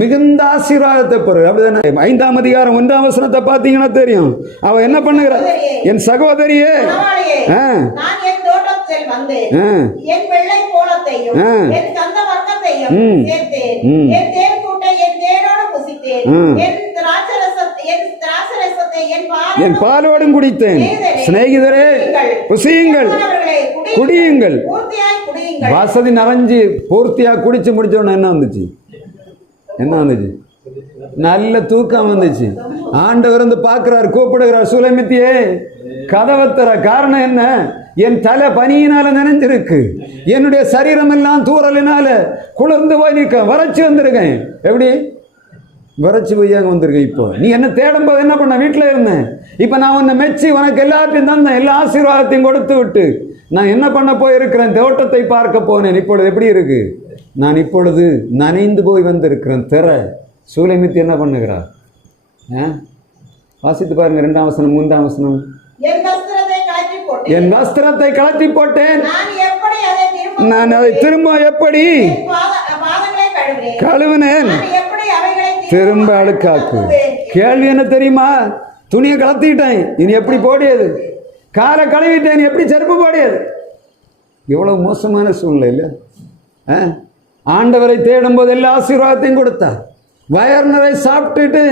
மிகுந்த ஆசீர்வாதத்தை பெறும். அப்படிதானே? 5ஆம் அதிகாரம் 1ஆம் வசனத்தை பார்த்தீங்கன்னா தெரியும். அவ என்ன பண்ணுகிறார், என் சகோதரியே, என் பாலோடும் குடித்தேன், சிநேகிதரே புசியுங்கள் குடியுங்கள். வசதி நிறைஞ்சு பூர்த்தியா குடிச்சு முடிச்சோன்னு என்ன வந்துச்சு? நல்ல தூக்கம் வந்துச்சு. ஆண்டவர் வந்து பார்க்கிறார், கூப்பிடுகிறார், சூலேமித்தியே கதவை தர. காரணம் என்ன? என் தலை பனியினால நனைஞ்சிருக்கு, என்னுடைய சரீரம் எல்லாம் தூறலினால குளிர்ந்து போய் நிற்க, வறட்சி வந்திருக்கேன். எப்படி வறட்சி பொய்யாக வந்திருக்கேன். இப்போ நீ என்ன தேடும் போது என்ன பண்ண? வீட்டில் இருந்தேன். இப்போ நான் உன்னை மெச்சி உனக்கு எல்லாத்தையும் தந்தேன், எல்லா ஆசீர்வாதத்தையும் கொடுத்து விட்டு நான் என்ன பண்ண போயிருக்கிறேன்? தோட்டத்தை பார்க்க போனேன். இப்பொழுது எப்படி இருக்கு? நான் இப்பொழுது நனைந்து போய் வந்திருக்கிறேன். திற. சூலேமித்தி என்ன பண்ணுகிறார்? வாசித்து பாருங்க 2ஆம் வசனம் 3ஆம் வசனம். என் வஸ்திரத்தை கழற்றி போட்டேன், நான் அதை திரும்ப எப்படி கழுவினேன், திரும்ப அழுக்காக்கு. கேள்வி என்ன தெரியுமா? துணியை கலத்திட்டேன், இனி எப்படி போடியது? காலை கழுவிட்டேன், எப்படி செருப்பு போடியது? எவ்வளவு மோசமான சூழ்நிலை இல்லை? ஆண்டவரை தேடும் போது எல்லா ஆசீர்வாதத்தையும் கொடுத்தார். வயர் நிறைய சாப்பிட்டுட்டு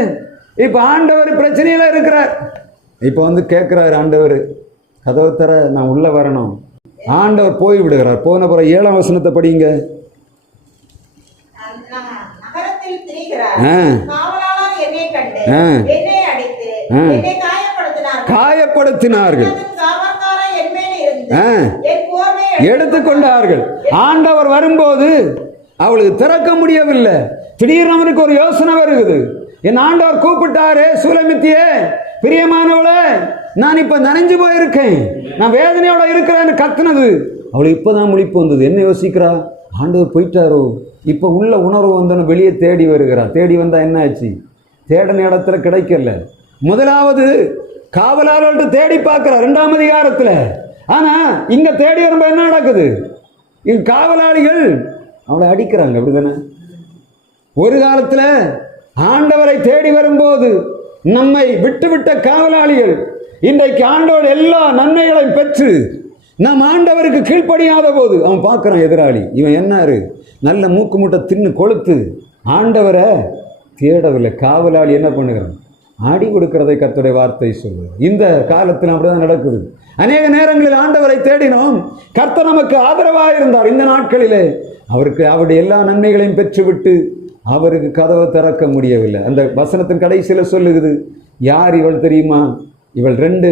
இப்ப ஆண்டவர் பிரச்சனையில இருக்கிறார். இப்ப வந்து கேட்கிறார் ஆண்டவர், கதவு தர, நான் உள்ள வரணும். ஆண்டவர் போய் விடுகிறார். போன பிறகு 7ஆம் வசனத்தை படிங்க. காயப்படுத்தினார்கள், எடுத்துக்கொண்டார்கள். ஆண்டவர் வரும்போது அவளுக்கு திறக்க முடியவில்லை. திடீர்னு அவனுக்கு ஒரு யோசனை வருகிறது. என் ஆண்டவர் கூப்பிட்டாரே, சூலமித்தியே, பிரியமானவளே, நான் இப்ப நனைஞ்சு போயிருக்கேன், நான் வேதனையோட இருக்கிறேன்னு கத்துனது. அவளுக்கு இப்பதான் முழிப்பு வந்தது. என்ன யோசிக்கிறா? ஆண்டவர் போயிட்டாரோ, இப்ப உள்ள உணர்வு வந்தோன்னு வெளியே தேடி வருகிறா. தேடி வந்தா என்ன ஆச்சு? தேடின இடத்துல கிடைக்கல. முதலாவது காவலாளர்கிட்ட தேடி பார்க்கிறா 2ஆம் அதிகாரத்துல. ஆனா இங்க தேடி வரும்போது என்ன நடக்குது? இங்க காவலாளிகள் அவளை அடிக்கிறாங்க. அப்படிதானே? ஒரு காலத்துல ஆண்டவரை தேடி வரும்போது நம்மை விட்டுவிட்ட காவலாளிகள் இன்றைக்கு ஆண்டவர் எல்லா நன்மைகளையும் பெற்று நம் ஆண்டவருக்கு கீழ்ப்படியாத போது அவன் பார்க்கிறான் எதிராளி, இவன் என்னாரு, நல்ல மூக்கு முட்டை தின்னு கொளுத்து ஆண்டவரை தேடவில்லை. காவலாளி என்ன பண்ணுகிறான்? ஆடி கொடுக்கிறதை கர்த்தருடைய வார்த்தை சொல்லுவார். இந்த காலத்தில் அப்படிதான் நடக்குது. அநேக நேரங்களில் ஆண்டவரை தேடினோம், கர்த்தர் நமக்கு ஆதரவாக இருந்தார். இந்த நாட்களிலே அவருக்கு அவருடைய எல்லா நன்மைகளையும் பெற்றுவிட்டு அவருக்கு கதவை திறக்க முடியவில்லை. அந்த வசனத்தின் கடைசியில் சொல்லுகிறது, யார் இவள் தெரியுமா? இவள் 2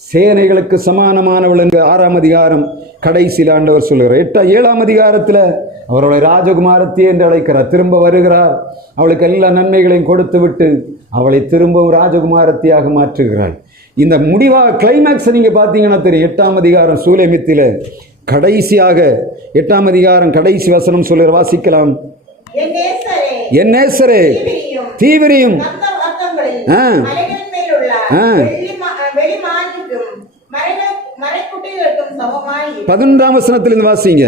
சேனைகளுக்கு சமானமானவள் என்று 6ஆம் அதிகாரம் கடைசியில் ஆண்டவர் சொல்லுகிறார். 7ஆம் அதிகாரத்தில் அவருடைய ராஜகுமாரத்தி என்று அழைக்கிறார். திரும்ப வருகிறார், அவளுக்கு எல்லா நன்மைகளையும் கொடுத்து விட்டு அவளை திரும்பவும் ராஜகுமாரத்தியாக மாற்றுகிறாள். இந்த முடிவாக கிளைமேக்ஸ் நீங்க பார்த்தீங்கன்னா தெரியும். 8ஆம் அதிகாரம் சூலேமித்தில கடைசியாக 8ஆம் அதிகாரம் கடைசி வசனம் சொல்லுற, வாசிக்கலாம். என் நேசரே, தீவிரியும் 11ஆம் வசனத்திலிருந்து வாசிங்க.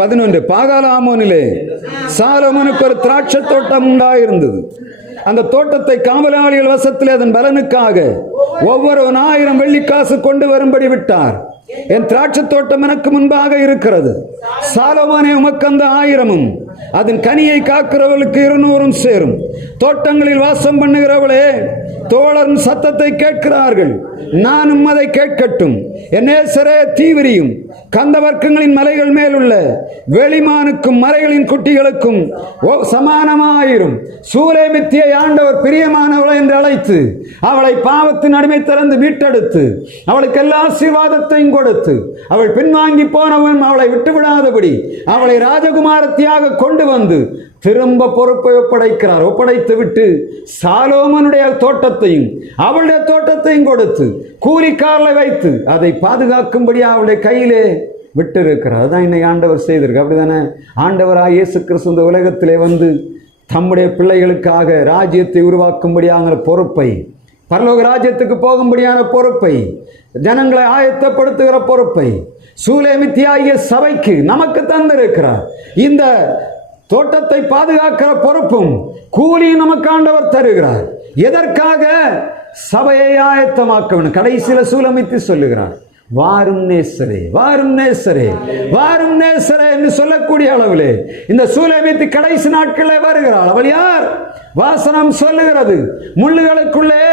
11 பாகால ஆமோனிலே சாலோமோனுக்கு ஒரு திராட்சை தோட்டம் உண்டாயிருந்தது. அந்த தோட்டத்தை காவலாளிகள் வசத்திலே அதன் பலனுக்காக ஒவ்வொரு 1000 வெள்ளிக்காசு கொண்டு வரும்படி விட்டார். என் திராட்சை தோட்டம் எனக்கு முன்பாக இருக்கிறது. சாலோமோனே, உமக்கு அந்த 1000ம் அதன் கனியை காக்கிறவளுக்கு 200ம் சேரும். தோட்டங்களில் வாசம் பண்ணுகிறவளே, தோழன் சத்தத்தை கேட்கிறார்கள், நானும் அதை கேட்கட்டும். என் நேசரே, தீவிரியும் கந்தவர்க்கங்களின் மலைகள் மேல் உள்ள வெளிமானுக்கும் மறைகளின் குட்டிகளுக்கும் சமானமாயிரும். சூலேமித்தியை ஆண்டவர் பிரியமானவளை என்று அழைத்து அவளை பாவத்தின் அடிமை திறந்து மீட்டெடுத்து அவளுக்கு எல்லா ஆசீர்வாதத்தையும் கொடுத்து அவள் பின்வாங்கி போனவன் அவளை விட்டுவிடாதபடி அவளை ராஜகுமாரத்தியாக கொண்டு வந்து திரும்ப பொறுப்பை ஒப்படைக்கிறார். ஒப்படைத்து விட்டு சாலோமனுடைய தோட்டத்தையும் அவளுடைய தோட்டத்தையும் கொடுத்து கூலிக்காரலை வைத்து அதை பாதுகாக்கும்படி அவளுடைய கையிலே விட்டு இருக்கிறார். அதான் இன்னைக்கு ஆண்டவர் செய்திருக்கு. அப்படிதானே? ஆண்டவராக இயேசு கிறிஸ்து இந்த உலகத்திலே வந்து தம்முடைய பிள்ளைகளுக்காக ராஜ்யத்தை உருவாக்கும்படியான பொறுப்பை, பரலோக ராஜ்யத்துக்கு போகும்படியான பொறுப்பை, ஜனங்களை ஆயத்தப்படுத்துகிற பொறுப்பை சூலேமித்தியாகிய சபைக்கு நமக்கு தந்திருக்கிறார். இந்த தோட்டத்தை பாதுகாக்கிற பொறுப்பும் கூலியும் நமக்கு ஆண்டவர் தருகிறார். எதற்காக? சபையை ஆயத்தமாக்க வேண்டும். கடைசியில் சூலமித்தி சொல்லுகிறார், வாரும் நேசரே, வாரும் நேசரே, வாரும் நேசரே என்று சொல்லக்கூடிய அளவிலே இந்த சூலமித்தி கடைசி நாட்களில் வருகிறாள். அவள் யார்? வாசனம் சொல்லுகிறது, முள்ளுகளுக்குள்ளே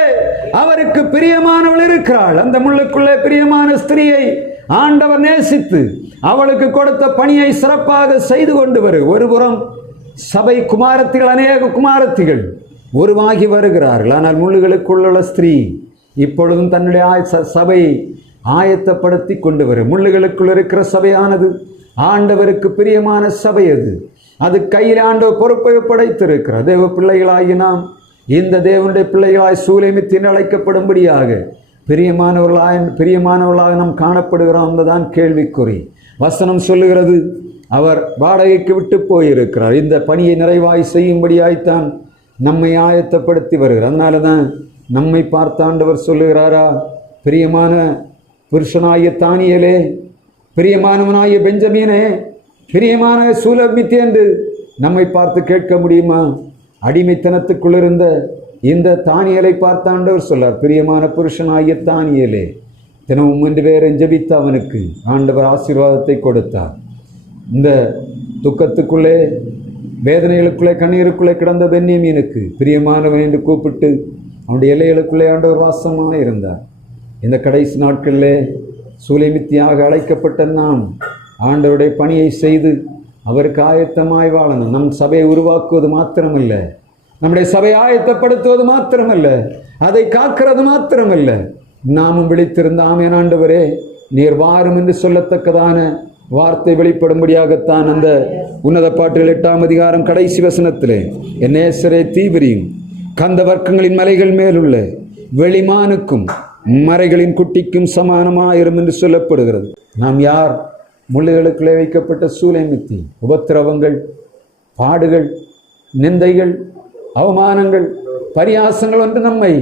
அவருக்கு பிரியமானவள் இருக்கிறாள். அந்த முள்ளுக்குள்ளே பிரியமான ஸ்திரியை ஆண்டவர் நேசித்து அவளுக்கு கொடுத்த பணியை சிறப்பாக செய்து கொண்டு வரு. ஒருபுறம் சபை குமாரத்திகள், அநேக குமாரத்திகள் உருவாகி வருகிறார்கள். ஆனால் முள்ளுகளுக்குள்ள ஸ்திரீ இப்பொழுதும் தன்னுடைய சபையை ஆயத்தப்படுத்தி கொண்டு வரும். முள்ளுகளுக்குள் இருக்கிற சபையானது ஆண்டவருக்கு பிரியமான சபை. அது கையில் ஆண்டவர் பொறுப்பை படைத்திருக்கிறார். தேவ பிள்ளைகளாகி நாம் இந்த தேவனுடைய பிள்ளைகளாய் சூலேமித்தின் அழைக்கப்படும்படியாக பிரியமானவர்களாக நாம் காணப்படுகிறோம் என்பதுதான் கேள்விக்குறி. வசனம் சொல்லுகிறது, அவர் வாடகைக்கு விட்டு போயிருக்கிறார். இந்த பணியை நிறைவாய் செய்யும்படியாய்த்தான் நம்மை ஆயத்தப்படுத்தி வருகிறார். அதனால தான் நம்மை பார்த்த ஆண்டவர் சொல்லுகிறாரா, பிரியமான புருஷனாகிய தானியேலே, பிரியமானவனாகிய பெஞ்சமீனே, பிரியமான சூலமித்தி என்று நம்மை பார்த்து கேட்க முடியுமா? அடிமைத்தனத்துக்குள் இருந்த இந்த தானியேலை பார்த்த ஆண்டவர் சொல்லார், பிரியமான புருஷனாகிய தானியேலே, தினமும் என்று வேற ஜெபித்து அவனுக்கு ஆண்டவர் ஆசீர்வாதத்தை கொடுத்தார். இந்த துக்கத்துக்குள்ளே, வேதனைகளுக்குள்ளே, கண்ணீருக்குள்ளே கிடந்த பென்யமீனுக்கு பிரியமானவன் என்று கூப்பிட்டு அவனுடைய எல்லைகளுக்குள்ளே ஆண்டவர் வாசமாக இருந்தார். இந்த கடைசி நாட்களிலே சூலைமித்தியாக அழைக்கப்பட்ட நாம் ஆண்டவருடைய பணியை செய்து அவருக்கு ஆயத்தமாய் வாழணும். நம் சபையை உருவாக்குவது மாத்திரமல்ல, நம்முடைய சபையை ஆயத்தப்படுத்துவது மாத்திரமல்ல, அதை காக்கிறது மாத்திரமல்ல, நாமும் விழித்திருந்த ஆமென் ஆண்டவரே நீர் வாரும் என்று சொல்லத்தக்கதான வார்த்தை வெளிப்படும்படியாகத்தான் அந்த உன்னத பாட்டுகள் 8ஆம் அதிகாரம் கடைசி வசனத்திலே, என் நேசரே தீவிரியும் கந்த வர்க்கங்களின் மலைகள் மேலுள்ள வெளிமானுக்கும் மறைகளின் குட்டிக்கும் சமானமாயிரும் என்று சொல்லப்படுகிறது. நாம் யார்? முள்ளுகளுக்குள்ளே வைக்கப்பட்ட சூலைமித்தி. உபத்திரவங்கள், பாடுகள், நிந்தைகள், அவமானங்கள், பரியாசங்கள் ஒன்று நம்மை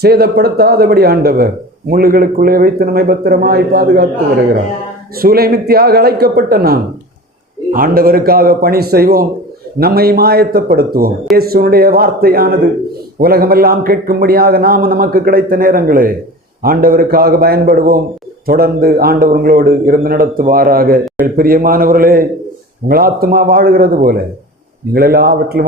சேதப்படுத்தாதபடி ஆண்டவர் முள்ளுகளுக்குள்ளே வைத்து நம்மை பத்திரமாய் பாதுகாத்து வருகிறார். சூலைமித்தியாக அழைக்கப்பட்ட நாம் ஆண்டவருக்காக பணி செய்வோம், நம்மை மாயத்தப்படுத்துவோம். இயேசுனுடைய வார்த்தையானது உலகமெல்லாம் கேட்கும்படியாக நாம் நமக்கு கிடைத்த நேரங்களே ஆண்டவருக்காக பயன்படுவோம். தொடர்ந்து ஆண்டவர் உங்களோடு இருந்து நடத்துவாராக. பிரியமானவர்களே, உங்கள் ஆத்துமா வாழுகிறது போல நீங்கள் எல்லாவற்றிலும்